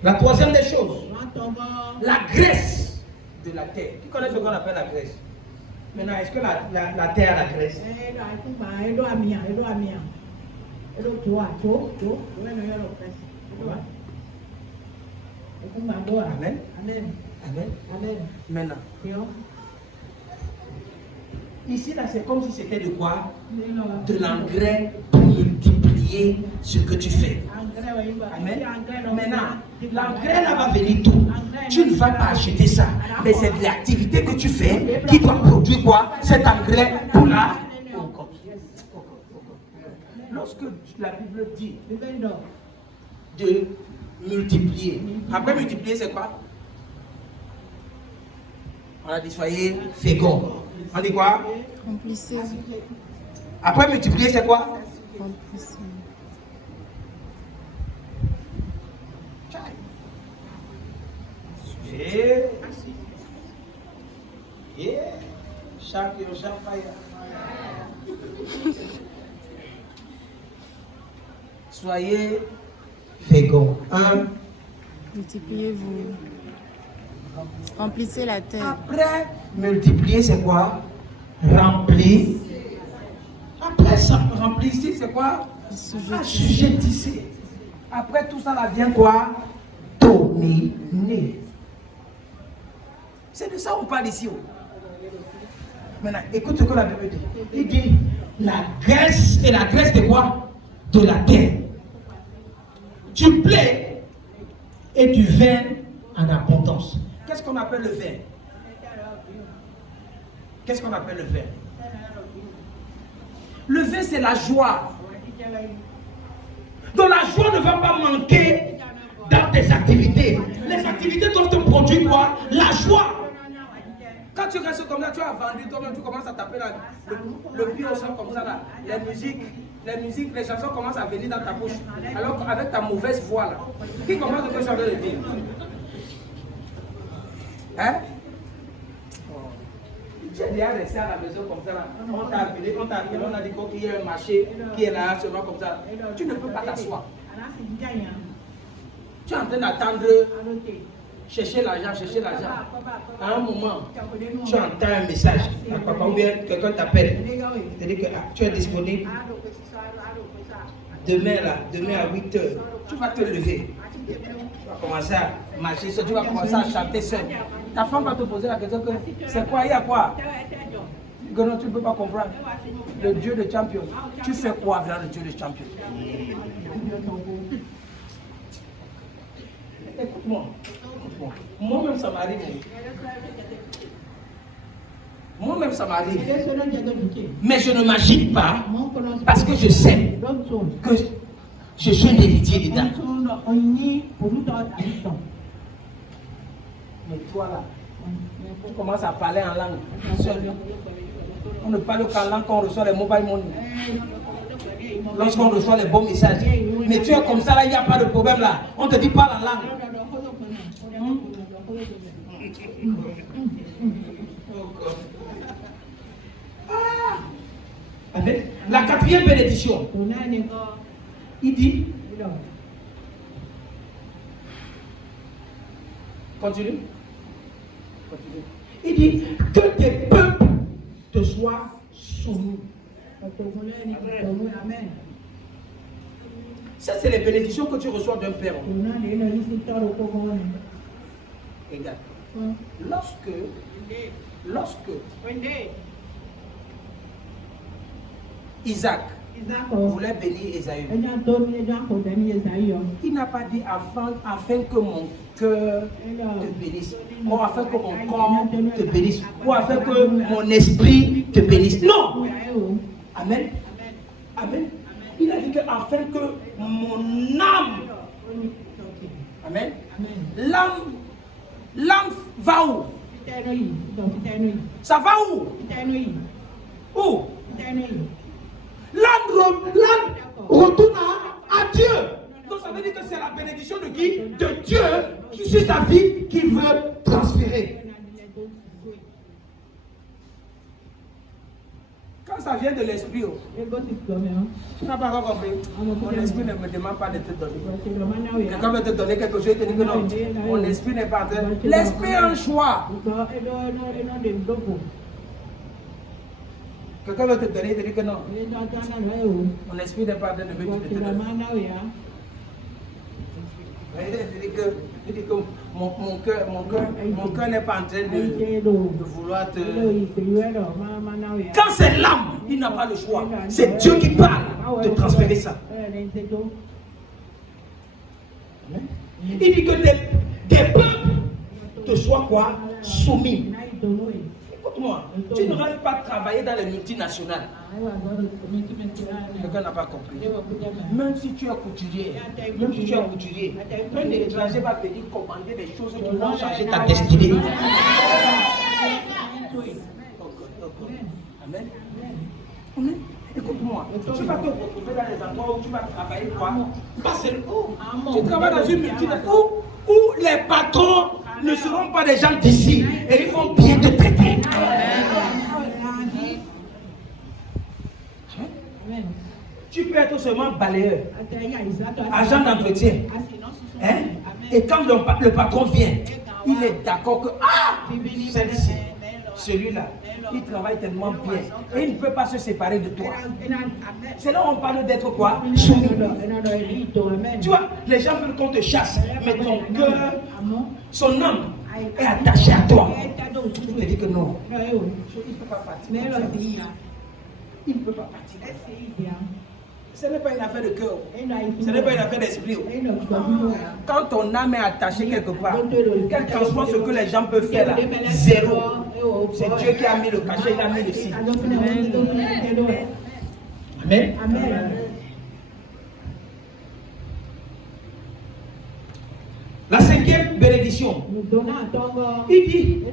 La troisième des choses, la graisse de la terre. Qui connaît ce qu'on appelle la graisse? Maintenant, est-ce que la terre a la graisse? Amen. Amen. Amen. Maintenant, ici, là, c'est comme si c'était de quoi? De l'engrais pour multiplier ce que tu fais. Amen. Maintenant, l'engrais là va venir tout. Tu ne vas pas acheter ça, mais c'est de l'activité que tu fais qui doit produire quoi? Cet engrais pour la. Lorsque la Bible dit de multiplier, après multiplier c'est quoi? On a dit soyez féconds. On dit quoi? Remplissez. Après multiplier c'est quoi? Remplissez. Soyez féconds. Multipliez-vous. Remplissez la terre. Après multiplier, c'est quoi? Remplir. Après ça, remplir ici, c'est quoi? Assujettissez. Après tout ça, là vient quoi? Dominer. C'est de ça qu'on parle ici. Maintenant, écoute ce que la Bible dit. Il dit la graisse, et la graisse de quoi? De la terre. Du blé et du vin en abondance. Qu'est-ce qu'on appelle le vin? Qu'est-ce qu'on appelle le vin? Lever, c'est la joie. Donc la joie ne va pas manquer dans tes activités. Les activités doivent te produire quoi? La joie. Quand tu restes comme ça, tu as vendu toi-même, tu commences à taper le pied au sol comme ça là. Les musiques, les chansons commencent à venir dans ta bouche. Alors qu'avec ta mauvaise voix là, qui commence à te chanter de dire? Hein? Tu es déjà resté à la maison comme ça là. On t'a appelé, on a dit qu'il y a un marché qui est là, seulement comme ça. Tu ne peux pas t'asseoir. Tu es en train d'attendre. Chercher l'argent. À un moment, tu entends un message. Papa ou bien quelqu'un t'appelle. C'est-à-dire que tu es disponible. Demain à 8 h, tu vas te lever. Tu vas commencer à marcher seul. Tu vas commencer à chanter seul. Ta femme va te poser la question que c'est quoi, il y a quoi? Que non, tu ne peux pas comprendre. Le Dieu de champion. Tu fais quoi avec le Dieu de champion? Écoute-moi. Moi-même, ça m'arrive. Mais je ne m'agite pas parce que je sais que je suis un héritier dedans. Mais toi là, tu commences à parler en langue seul. On ne parle qu'en langue quand on reçoit les mobile money. Lorsqu'on reçoit les bons messages. Mais tu es comme ça là, il n'y a pas de problème là. On te dit parle en langue. Amen. La quatrième bénédiction, il dit, continue. Il dit que tes peuples te soient soumis. Amen. Ça, c'est les bénédictions que tu reçois d'un père. Regarde. Lorsque Isaac voulait bénir Esaü, il n'a pas dit afin que mon cœur te bénisse, ou afin que mon corps te bénisse, ou afin que mon esprit te bénisse. Non! Amen. Amen. Il a dit que afin que mon âme, amen, l'âme va où? Ça va où? Où? L'âme retourne à Dieu. Donc ça veut dire que c'est la bénédiction de qui? De Dieu qui sur sa vie qui veut transférer. Quand ça vient de l'esprit, tu n'as pas encore compris. Mon esprit ne me demande pas de te donner. Quelqu'un veut te donner quelque chose, il te dit que non. Mon esprit n'est pas en train. L'esprit a un choix. Quelqu'un veut te donner, il te dit que non. Mon esprit n'est pas en train de me donner. Il dit que mon cœur n'est pas en train de vouloir te... Quand c'est l'âme, il n'a pas le choix. C'est Dieu qui parle de transférer ça. Il dit que des peuples te soient quoi? Soumis. Écoute-moi, tu ne rêves pas de travailler dans les multinationales. Quelqu'un n'a pas compris. Même si tu es couturier, un étranger va venir commander des choses qui vont changer ta destinée. Amen. Amen. Écoute-moi, tu vas te retrouver dans les endroits où tu vas travailler quoi? Tu travailles dans une multinationale où les patrons ne seront pas des gens d'ici et ils vont bien te traiter. Tu peux être seulement balayeur, agent d'entretien. Hein? Et quand le patron vient, il est d'accord que celle-ci, celui-là, il travaille tellement bien et il ne peut pas se séparer de toi. C'est là où on parle d'être quoi? Soumis. Tu vois, les gens veulent qu'on te chasse, mais ton cœur, son âme est attaché à toi. Tu te dis que non, il ne peut pas partir. Il ne peut pas partir. Ce n'est pas une affaire de cœur. Ce n'est pas une affaire d'esprit. Quand ton âme est attachée quelque part, quel qu'en soit ce que les gens peuvent faire là, zéro. C'est Dieu qui a mis le cachet, il a mis le signe. Amen. Amen. La cinquième bénédiction. Il dit,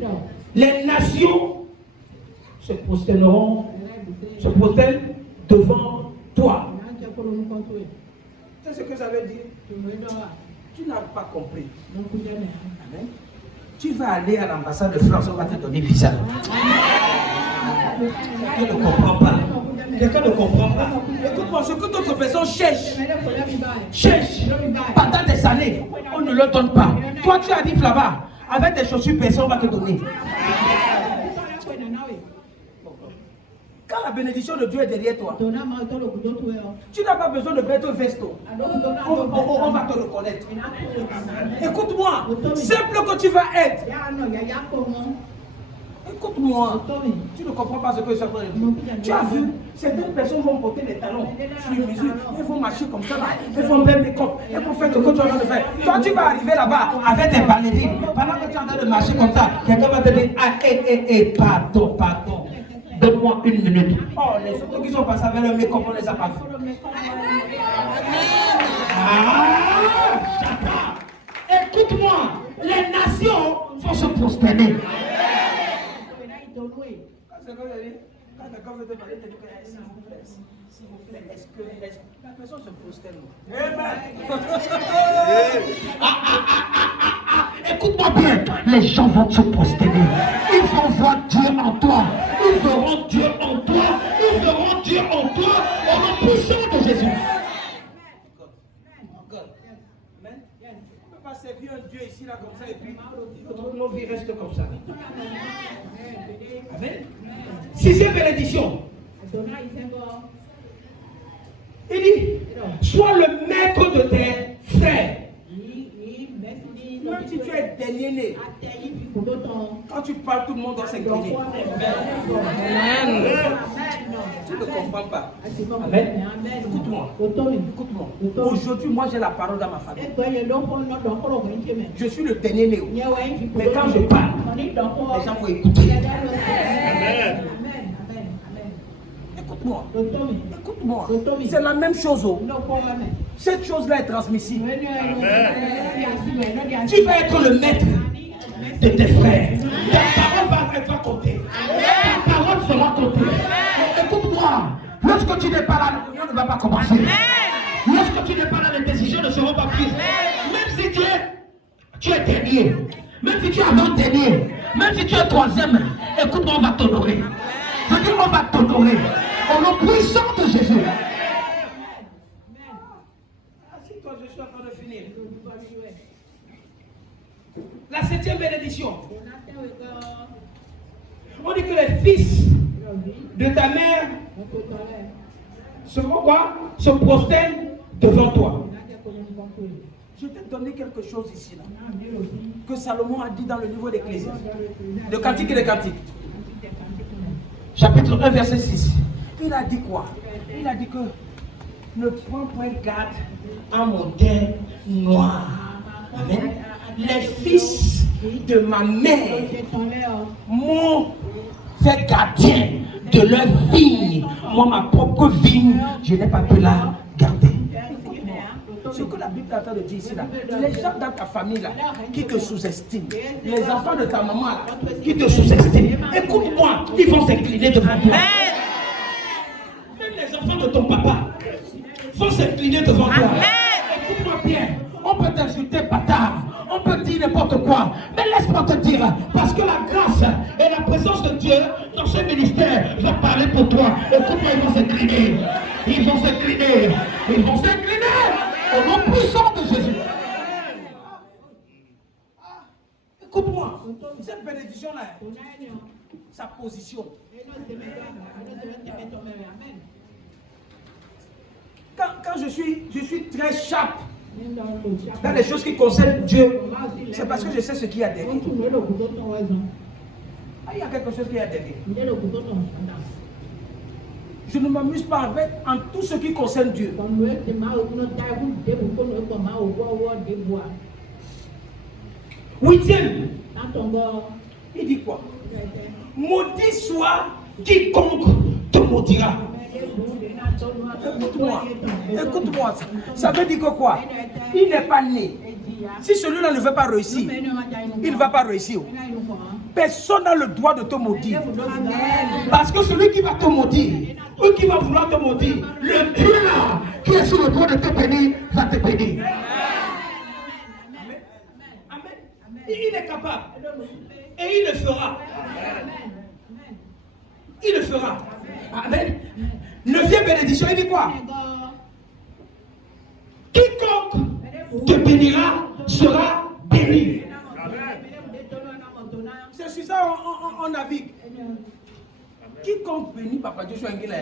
les nations se prosternent devant toi. C'est ce que ça veut dire. Tu n'as pas compris. Amen. Tu vas aller à l'ambassade de France, on va te donner visa. Quelqu'un ne comprend pas. Quelqu'un ne comprend pas. Écoute-moi, ce que d'autres personnes cherchent pendant des années, on ne leur donne pas. Toi, tu arrives là-bas, avec des chaussures, personne ne va te donner. Quand la bénédiction de Dieu est derrière toi, tu n'as pas besoin de mettre vesto. On va te reconnaître. Écoute-moi, simple que tu vas être. Écoute-moi, tu ne comprends pas ce que je suis en train de dire. Tu as vu, certaines personnes vont porter des talons sur les mesures, elles vont marcher comme ça, elles vont faire des copes, elles vont faire ce que tu es en train de faire. Toi, tu vas arriver là-bas avec des ballerines. Pendant que tu es en train de marcher comme ça, quelqu'un va te dire, pardon. Donne-moi une minute. Oh, les autres qui sont passés avec le make-up, on les a pas vus. Écoute-moi, les nations vont se prosterner. Quand quelqu'un veut te parler, tu dis s'il vous plaît, est-ce que la personne se prosterne? Écoute-moi bien, les gens vont se prosterner. Ils vont voir Dieu en toi. Ils verront Dieu en toi. Ils verront Dieu en toi au nom puissant de Jésus. Amen. On ne peut pas servir un Dieu ici, là, comme ça, et puis nos vies restent comme ça. Amen. Sixième bénédiction. Il dit, sois le maître de tes frères. Même si tu es dernier né, quand tu parles, tout le monde doit s'incliner. Tu ne comprends pas. Amen. Écoute-moi. Aujourd'hui, moi, j'ai la parole dans ma famille. Je suis le dernier né. Mais quand je parle, les gens vont écouter. Amen. Écoute-moi. C'est la même chose. Cette chose-là est transmissible. Tu vas être le maître de tes frères. Ta parole va compter. Ta parole sera comptée. Écoute-moi. Lorsque tu n'es pas là, l'union ne va pas commencer. Lorsque tu n'es pas là, les décisions ne seront pas prises. Même si tu es dernier, même si tu es avant-dernier, même si tu es troisième, écoute-moi, on va t'honorer. C'est-à-dire qu'on va t'honorer. Au nom puissant de Jésus. Assieds-toi, je suis en train de finir. La septième bénédiction. On dit que les fils de ta mère seront quoi? Se prosternent devant toi. Je t'ai donné quelque chose ici, là, que Salomon a dit dans le livre d'Ecclésiaste, le Cantique et les Cantiques. Chapitre 1, verset 6. Il a dit quoi? Il a dit que ne prends point garde à mon teint noir. Amen. Les fils de ma mère m'ont fait gardien de leur vigne. Moi, ma propre vigne, je n'ai pas pu la garder. Ce que la Bible est en train de dire ici, là, les gens dans ta famille là, qui te sous-estiment, les enfants de ta maman là, qui te sous-estiment, écoute-moi, ils vont s'incliner devant toi. Même les enfants de ton papa vont s'incliner devant toi. Écoute-moi bien, on peut t'insulter bâtard, on peut dire n'importe quoi, mais laisse-moi te dire, parce que la grâce et la présence de Dieu dans ce ministère va parler pour toi. Écoute-moi, ils vont s'incliner. Ils vont s'incliner. Ils vont s'incliner au nom puissant de Jésus. Écoute-moi, cette bénédiction-là, sa position. Quand je suis très sharp dans les choses qui concernent Dieu, c'est parce que je sais ce qu'il y a derrière. Il y a quelque chose qui est derrière. Je ne m'amuse pas avec en tout ce qui concerne Dieu. Huitième, il dit quoi? Maudit soit quiconque te maudira. Écoute-moi. Écoute-moi. Ça veut dire que quoi? Il n'est pas né. Si celui-là ne veut pas réussir, il ne va pas réussir. Personne n'a le droit de te maudire. Parce que celui qui va te maudire, ou qui va vouloir te maudire, le Dieu là, qui est sur le droit de te bénir, va te bénir. Amen. Il est capable. Et il le fera. Il le fera. Amen. Neuvième bénédiction, il dit quoi? Quiconque te bénira sera béni. C'est sur ça on navigue. Quiconque bénit Papa Joshua Ngila.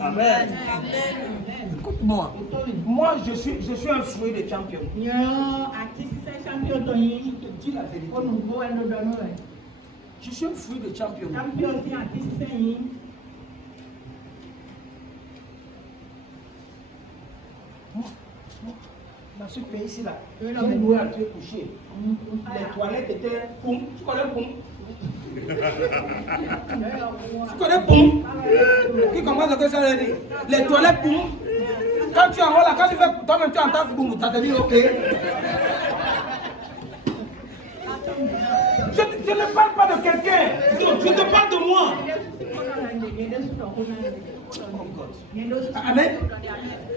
Amen. Écoute-moi. Moi, je suis un fruit de champion. Je te dis la vérité. Je suis un fruit de champion. Dans ce pays-ci, là, j'ai loué à Dieu couché. Les toilettes étaient poum. Tu connais poum? Tu connais poum? Qui comprend ce que ça veut dire? Les toilettes poum. Quand tu es en haut là, quand tu fais toi-même, tu entends poum, tu as dit ok. Je ne parle pas de quelqu'un. Je te parle de moi. Amen.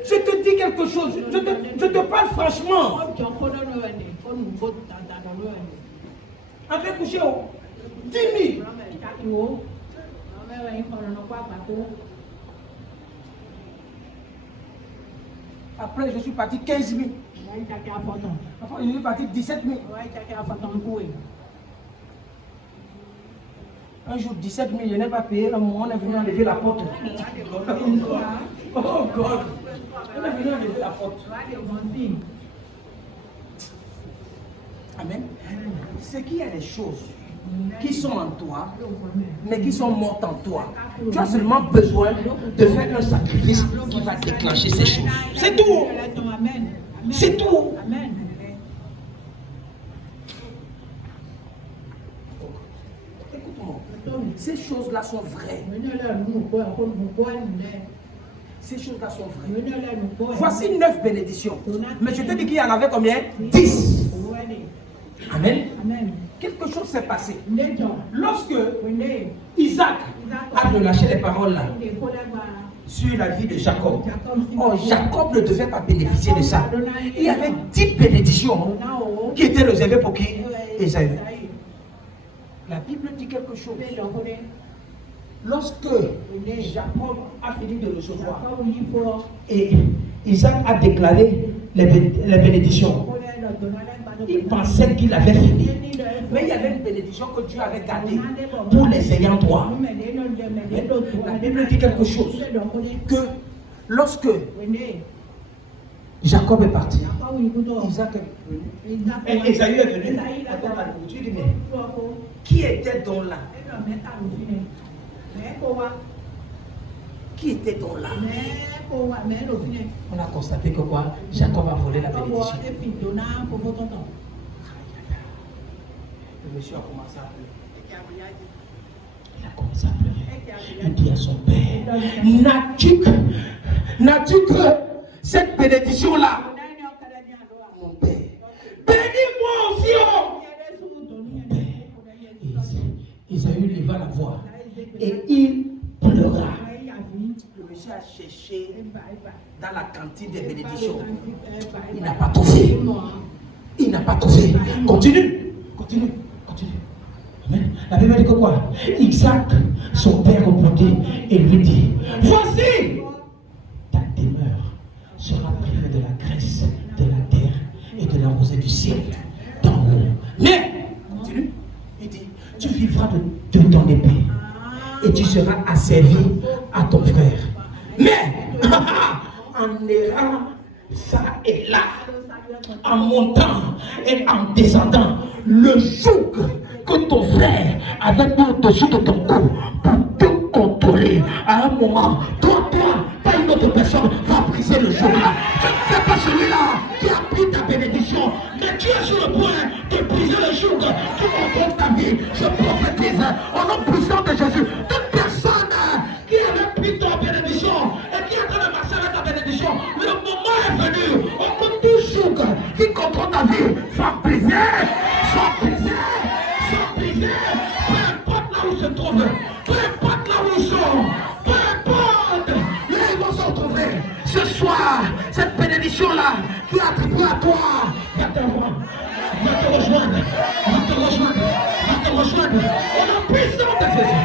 Je te dis quelque chose. Je te parle franchement. Avec coucher 10 000. Après, je suis parti 15 000. Après, je suis parti 17 000. Un jour, 17 000, je n'ai pas payé. Là, on est venu enlever la porte. Oh God! On est venu enlever la porte. Amen. C'est qu'il y a des choses qui sont en toi, mais qui sont mortes en toi. Tu as seulement besoin de faire un sacrifice qui va déclencher ces choses. C'est tout. C'est tout. Écoute-moi. Ces choses-là sont vraies. Ces choses-là sont vraies. Voici 9 bénédictions. Mais je te dis qu'il y en avait combien? 10. Amen. Quelque chose s'est passé. Lorsque Isaac a relâché les paroles là sur la vie de Jacob, Jacob ne devait pas bénéficier de ça. Il y avait 10 bénédictions qui étaient réservées pour qui? Esaü. La Bible dit quelque chose. Lorsque Jacob a fini de recevoir et Isaac a déclaré les bénédictions, il pensait qu'il avait fini. Mais il y avait une bénédiction que Dieu avait gardée pour les ayants droit. La Bible dit quelque chose. Que lorsque Jacob est parti, Isaac est venu. Et Esaü est venu. Tu dis, mais qui était donc là? Qui était donc là? On a constaté que quoi? Jacob a volé la bénédiction. Le monsieur a commencé à pleurer. Il a commencé à pleurer. Il dit à son père, n'as-tu que cette bénédiction-là? Mon père, bénis-moi aussi. Mon père. Esaü leva la voix et il pleura. Le monsieur a cherché dans la cantine des bénédictions. Il n'a pas trouvé. Il n'a pas trouvé. Continue. Amen. La Bible dit que quoi? Isaac, son père, répondit et lui dit, voici, ta demeure sera privée de la graisse de la terre et de la rosée du ciel d'en haut. Mais, continue, il dit, tu vivras de ton épée et tu seras asservi à ton frère. Mais, en errant ça et là, en montant et en descendant, le joug que ton frère avait mis au-dessus de ton cou pour te contrôler, à un moment, toi, pas une autre personne va briser le joug là. Ce n'est pas celui-là qui a pris ta bénédiction, mais tu es sur le point de briser le joug qui contrôle ta vie. Je prophétise au nom puissant de Jésus. Toute personne trouvent, peu importe là où ils sont, peu importe là ils vont se retrouver. Ce soir, cette bénédiction-là, tu as attribué à toi, va te rejoindre, va te rejoindre, au nom puissant de Jésus.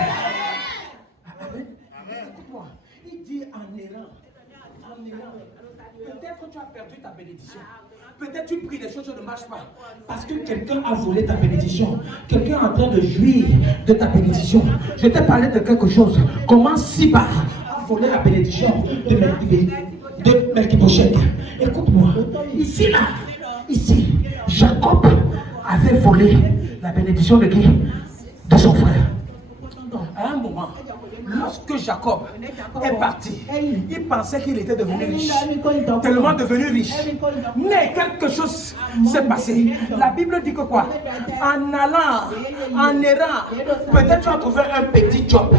Écoute-moi, il dit en errant. Peut-être tu as perdu ta bénédiction. Peut-être tu pries, les choses ne marchent pas. Parce que quelqu'un a volé ta bénédiction. Quelqu'un est en train de jouir de ta bénédiction. Je t'ai parlé de quelque chose. Comment Siba a volé la bénédiction de Melchibosheth. Écoute-moi. Ici, Jacob avait volé la bénédiction de qui? De son frère. À un moment, lorsque Jacob est parti, il pensait qu'il était devenu riche, tellement devenu riche. Mais quelque chose s'est passé. La Bible dit que quoi? En allant, en errant, peut-être tu as trouvé un petit job,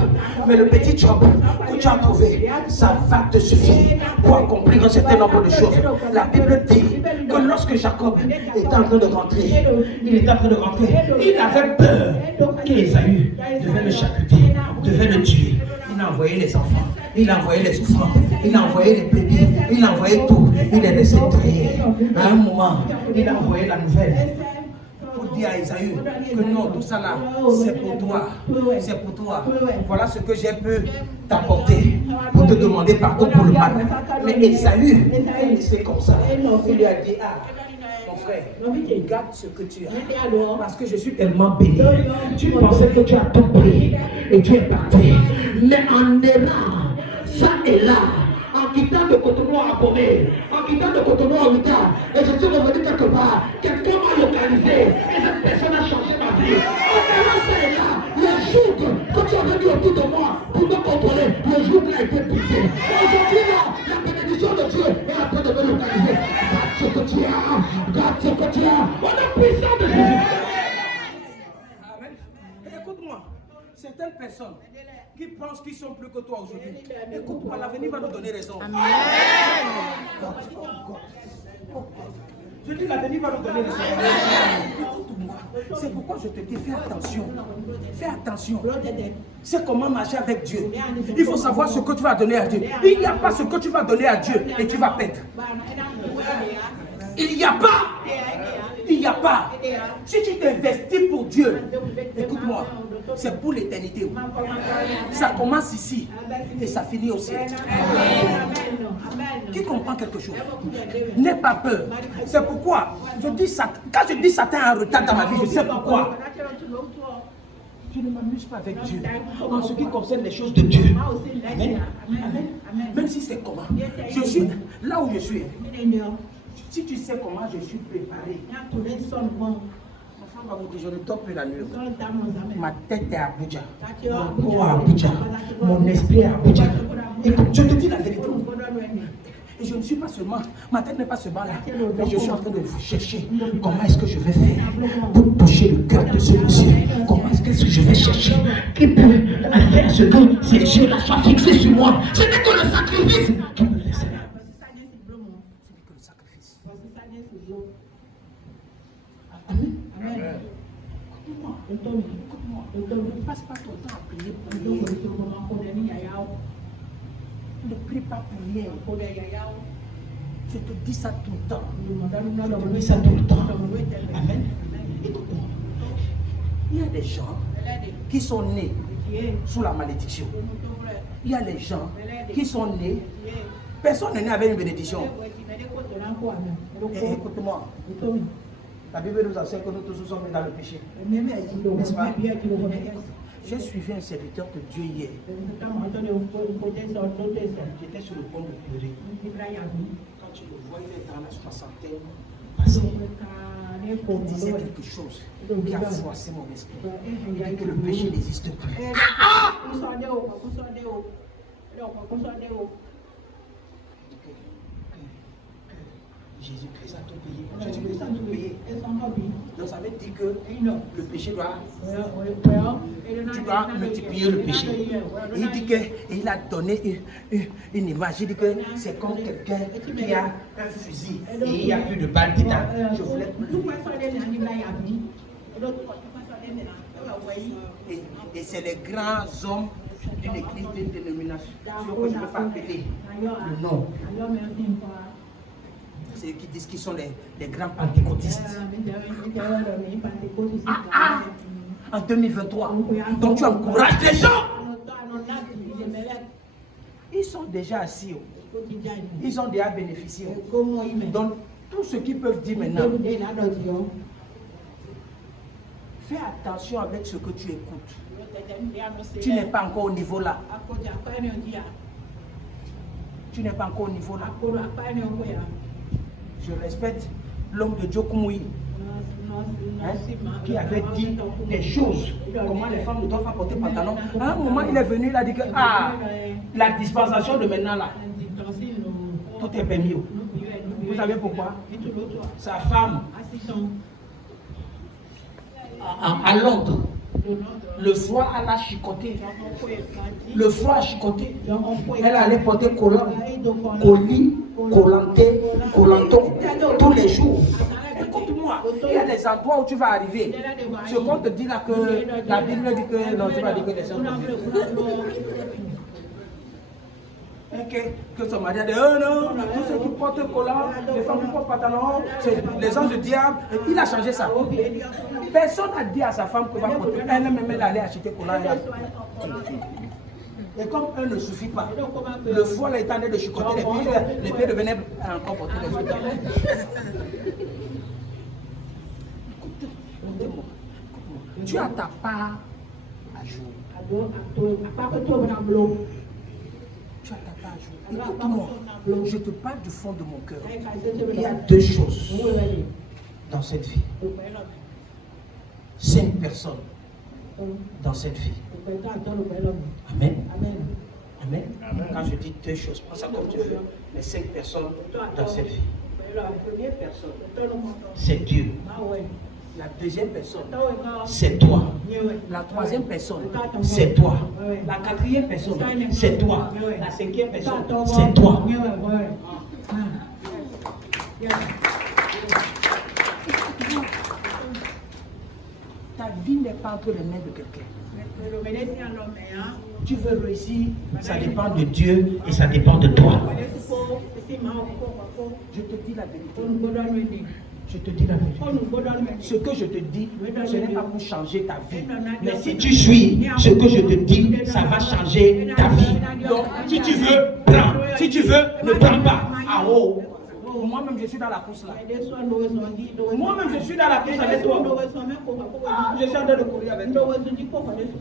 mais le petit job que tu as trouvé, ça va te suffire pour accomplir un certain nombre de choses. La Bible dit que lorsque Jacob était en train de rentrer, il avait peur qu'Ésaü devait le charcuter, devait le tuer. Il a envoyé les enfants, il a envoyé les souffrants, il a envoyé les bébés, il a envoyé tout. Il est resté taillé. À un moment, il a envoyé la nouvelle pour dire à Ésaü que non, tout ça là, c'est pour toi. C'est pour toi. Voilà ce que j'ai pu t'apporter pour te demander pardon pour le mal. Mais Ésaü, c'est comme ça. Il lui a dit, ah, mon frère, garde ce que tu as. Parce que je suis tellement béni. Tu pensais que tu as tout pris et tu es parti. Mais en errant, ça et là, en quittant de Cotonou à Abomey, en quittant de Cotonou à Ouida, et je suis revenu quelque part, quelqu'un m'a localisé et cette personne a changé ma vie. En errant, ça et là, le jour que tu es venu autour de moi pour me contrôler, le jour a été brisé. Aujourd'hui là, la bénédiction de Dieu est en train de me localiser. Garde ce que tu as, garde ce que tu as, on est puissant de Jésus. Amen. Écoute-moi, certaines personnes qui pensent qu'ils sont plus que toi aujourd'hui, écoute-moi, l'avenir va nous donner raison. Amen. Je dis l'avenir va nous donner raison. Écoute-moi, c'est pourquoi je te dis fais attention. Fais attention. C'est comment marcher avec Dieu. Il faut savoir ce que tu vas donner à Dieu. Il n'y a pas ce que tu vas donner à Dieu et tu vas perdre. Il n'y a pas. Il n'y a pas. Si tu t'investis pour Dieu, écoute-moi, c'est pour l'éternité. Ça commence ici et ça finit au ciel. Qui comprend quelque chose? N'aie pas peur. C'est pourquoi je dis ça. Quand je dis Satan est en retard dans ma vie, je sais pourquoi. Je ne m'amuse pas avec Dieu en ce qui concerne les choses de Dieu. Amen. Amen. Même si c'est comment. Je suis là où je suis. Si tu sais comment je suis préparé, ma femme va vous dire, je ne dors plus la nuit. Ma tête est à Abuja, mon corps à Abuja, mon esprit est à Abuja. Écoute, je te dis la vérité. Et je ne suis pas seulement, ma tête n'est pas seulement là, mais je suis en train de chercher comment est-ce que je vais faire pour toucher le cœur de ce monsieur. Comment est-ce que je vais chercher qui peut faire ce que ces yeux-là soient fixés sur moi. Ce n'est que le sacrifice qui me laisse là. Amen. Amen. Écoute-moi. Ne passe pas ton temps à prier pour rien. Ne prie pas pour rien. Je te dis ça tout le temps. Amen. Écoute-moi. Il y a des gens qui sont nés sous la malédiction. Il y a des gens qui sont nés. Personne n'est né avec une bénédiction. Écoute-moi. La Bible nous enseigne que nous tous sommes dans le péché. N'est-ce pas? J'ai suivi un serviteur de Dieu hier. J'étais sur le pont de pleurer. Quand tu le vois, il est dans la soixantaine passée. Il disait quelque chose qui a froissé mon esprit. Il dit que le péché n'existe plus. Jésus-Christ a tout payé. Jésus-Christ a tout payé. Donc ça veut dire que le péché doit... Tu dois multiplier le péché. Et il dit qu'il a donné une image. Il dit que c'est comme quelqu'un qui a un fusil et il n'y a plus de balle dedans. Je voulais plus. Et c'est les grands hommes d'une église, d'une dénomination. Je ne peux pas appeler le nom. C'est eux qui disent qu'ils sont les grands pentecôtistes. En 2023. Donc tu encourages les gens. Ils sont déjà assis. Ils ont déjà bénéficié. Donc tout ce qu'ils peuvent dire maintenant, fais attention avec ce que tu écoutes. Tu n'es pas encore au niveau là. Tu n'es pas encore au niveau là. Je respecte l'homme de Djokomoui, qui avait dit des choses, comment les femmes ne doivent pas porter pantalon. À un moment, il est venu, il a dit que la dispensation de maintenant là, tout est permis. Vous savez pourquoi? Sa femme, à Londres, le froid a chicoté. Le froid a chicoté. Elle allait porter collant, colis, collanton, tous les jours. Écoute-moi, il y a des endroits où tu vas arriver. Ce qu'on te dit là que la Bible dit que non, tu vas dire que les gens que son mari a dit non, tous ceux qui portent collant, les femmes qui portent pantalon, c'est les anges du diable. Il a changé ça. Personne n'a dit à sa femme que va porter. Elle-même, elle allait acheter collant. Et comme un ne suffit pas, le foie là est en train de chicoter les pieds devenaient encore porter les autres. Écoutez-moi. Tu as ta part à jouer. Tu as ta part à jouer. Écoute-moi, je te parle du fond de mon cœur. Il y a deux choses dans cette vie. 5 personnes dans cette vie. Amen. Amen. Quand je dis deux choses, prends ça comme tu veux. Les 5 personnes dans cette vie. La première personne, c'est Dieu. La deuxième personne, c'est toi. La troisième personne, c'est toi. La quatrième personne, c'est toi. La cinquième personne, c'est toi. Ta vie n'est pas entre les mains de quelqu'un. Tu veux réussir, ça dépend de Dieu et ça dépend de toi. Je te dis la vérité. Je te dis la vérité. Ce que je te dis, ce n'est pas pour changer ta vie. Mais si tu suis ce que je te dis, ça va changer ta vie. Donc, si tu veux, prends. Si tu veux, ne prends pas. Ah oh. Moi-même, je suis dans la course là. Moi-même, je suis dans la course avec toi. Je suis en train de courir avec toi.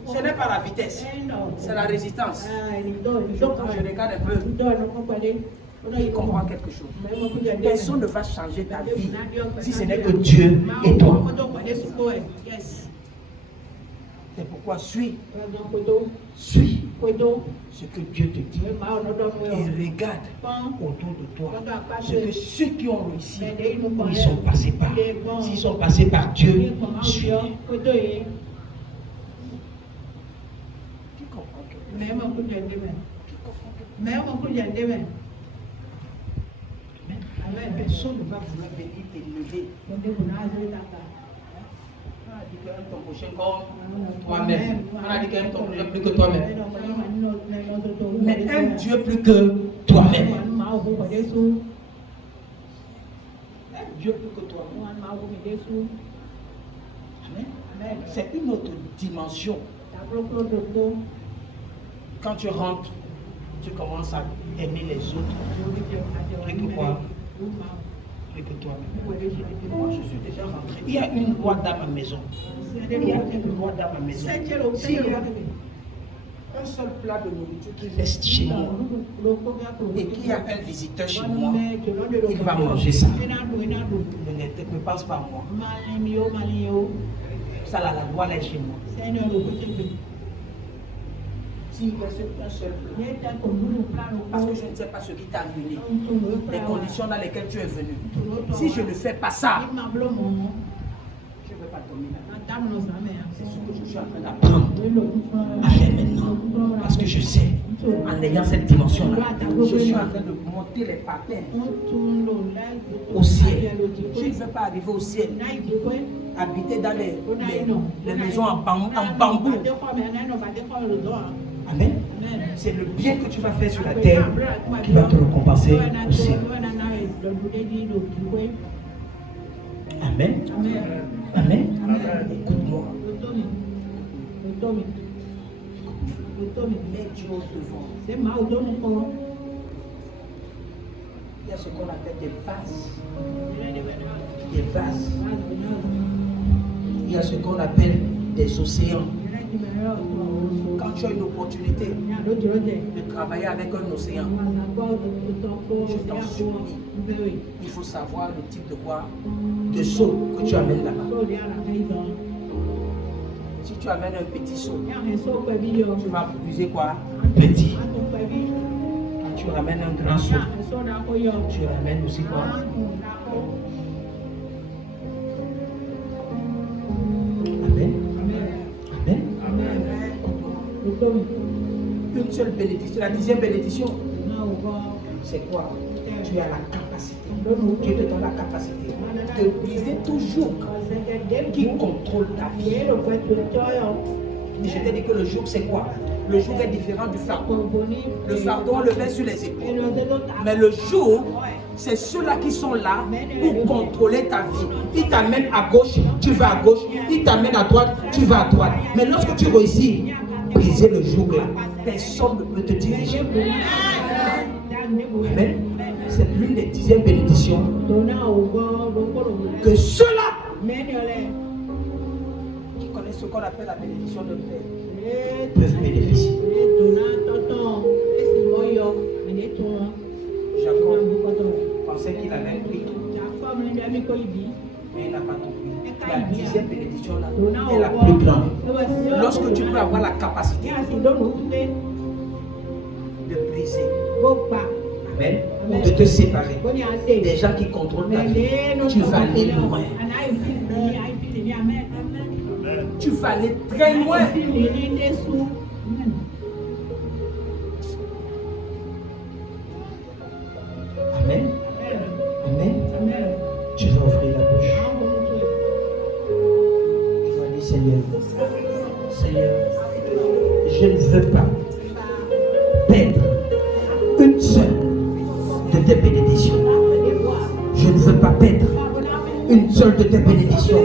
Ce n'est pas la vitesse, c'est la résistance. Donc, quand je regarde un peu, il comprend quelque chose. Personne ne va changer ta vie si ce n'est que Dieu et toi. C'est pourquoi suis ce que Dieu te dit et regarde autour de toi ce que ceux qui ont réussi, ils sont passés par. S'ils sont passés par Dieu, suis. Tu comprends que personne ne va vouloir venir t'élever. On a dit qu'un ton prochain comme toi-même. On a dit qu'un ton prochain plus que toi-même. Mais un Dieu plus que toi-même. Un Dieu plus que toi-même. C'est une autre dimension. Quand tu rentres, tu commences à aimer les autres. Plus que quoi? Plus que toi-même. Moi, je suis déjà rentré. Il y a une loi dans ma maison. Il y a une loi dans ma maison. S'il y a un seul plat de nourriture qui reste chez moi et qu'il y a un visiteur chez moi, il va manger ça. Ne pense pas à moi. Ça, la loi là est chez moi. S'il reste un seul plat, parce que je ne sais pas ce qui t'a amené, les conditions dans lesquelles tu es venu. Si je ne fais pas ça, je ne vais pas dormir. C'est ce que je suis en train d'apprendre à faire maintenant. Parce que je sais en ayant cette dimension-là. Je suis en train de monter les patins au ciel. Je ne veux pas arriver au ciel, habiter dans les maisons en bambou. Amen. C'est le bien que tu vas faire sur la terre qui va te récompenser au ciel. Amen. Amen. Écoute-moi. Mets Dieu devant. Il y a ce qu'on appelle des vases. Des vases. Il y a ce qu'on appelle des océans. Quand tu as une opportunité de travailler avec un océan, je t'en supplie, il faut savoir le type de quoi, de seau que tu amènes là-bas. Si tu amènes un petit seau, tu vas puiser quoi? Petit. Quand tu ramènes un grand seau, tu ramènes aussi quoi? Amen. Amen. Une seule bénédiction, la 10e bénédiction, c'est quoi? Tu as la capacité, Dieu te donne la capacité de briser toujours qui contrôle ta vie. Je t'ai dit que le joug c'est quoi? Le joug est différent du fardeau. Le fardeau on le met sur les épaules. Mais le joug, c'est ceux-là qui sont là pour contrôler ta vie. Il t'amène à gauche, tu vas à gauche. Il t'amène à droite, tu vas à droite. Mais lorsque tu réussis, briser le joug là, personne ne peut te diriger. Amen. C'est l'une des 10e bénédictions que ceux-là qui connaissent ce qu'on appelle la bénédiction de Père peuvent bénéficier. Jacob pensait qu'il avait pris tout, mais il n'a pas tout pris. La 10e bénédiction là est la plus grande. Lorsque tu peux avoir la capacité de briser, amen, ou de te séparer des gens qui contrôlent ta vie, tu vas aller loin. Tu vas aller très loin. Amen. Amen. Tu vas ouvrir la bouche. Tu vas dire, Seigneur, Seigneur, je ne veux pas perdre une seule de tes bénédictions. Je ne veux pas perdre une seule de tes bénédictions.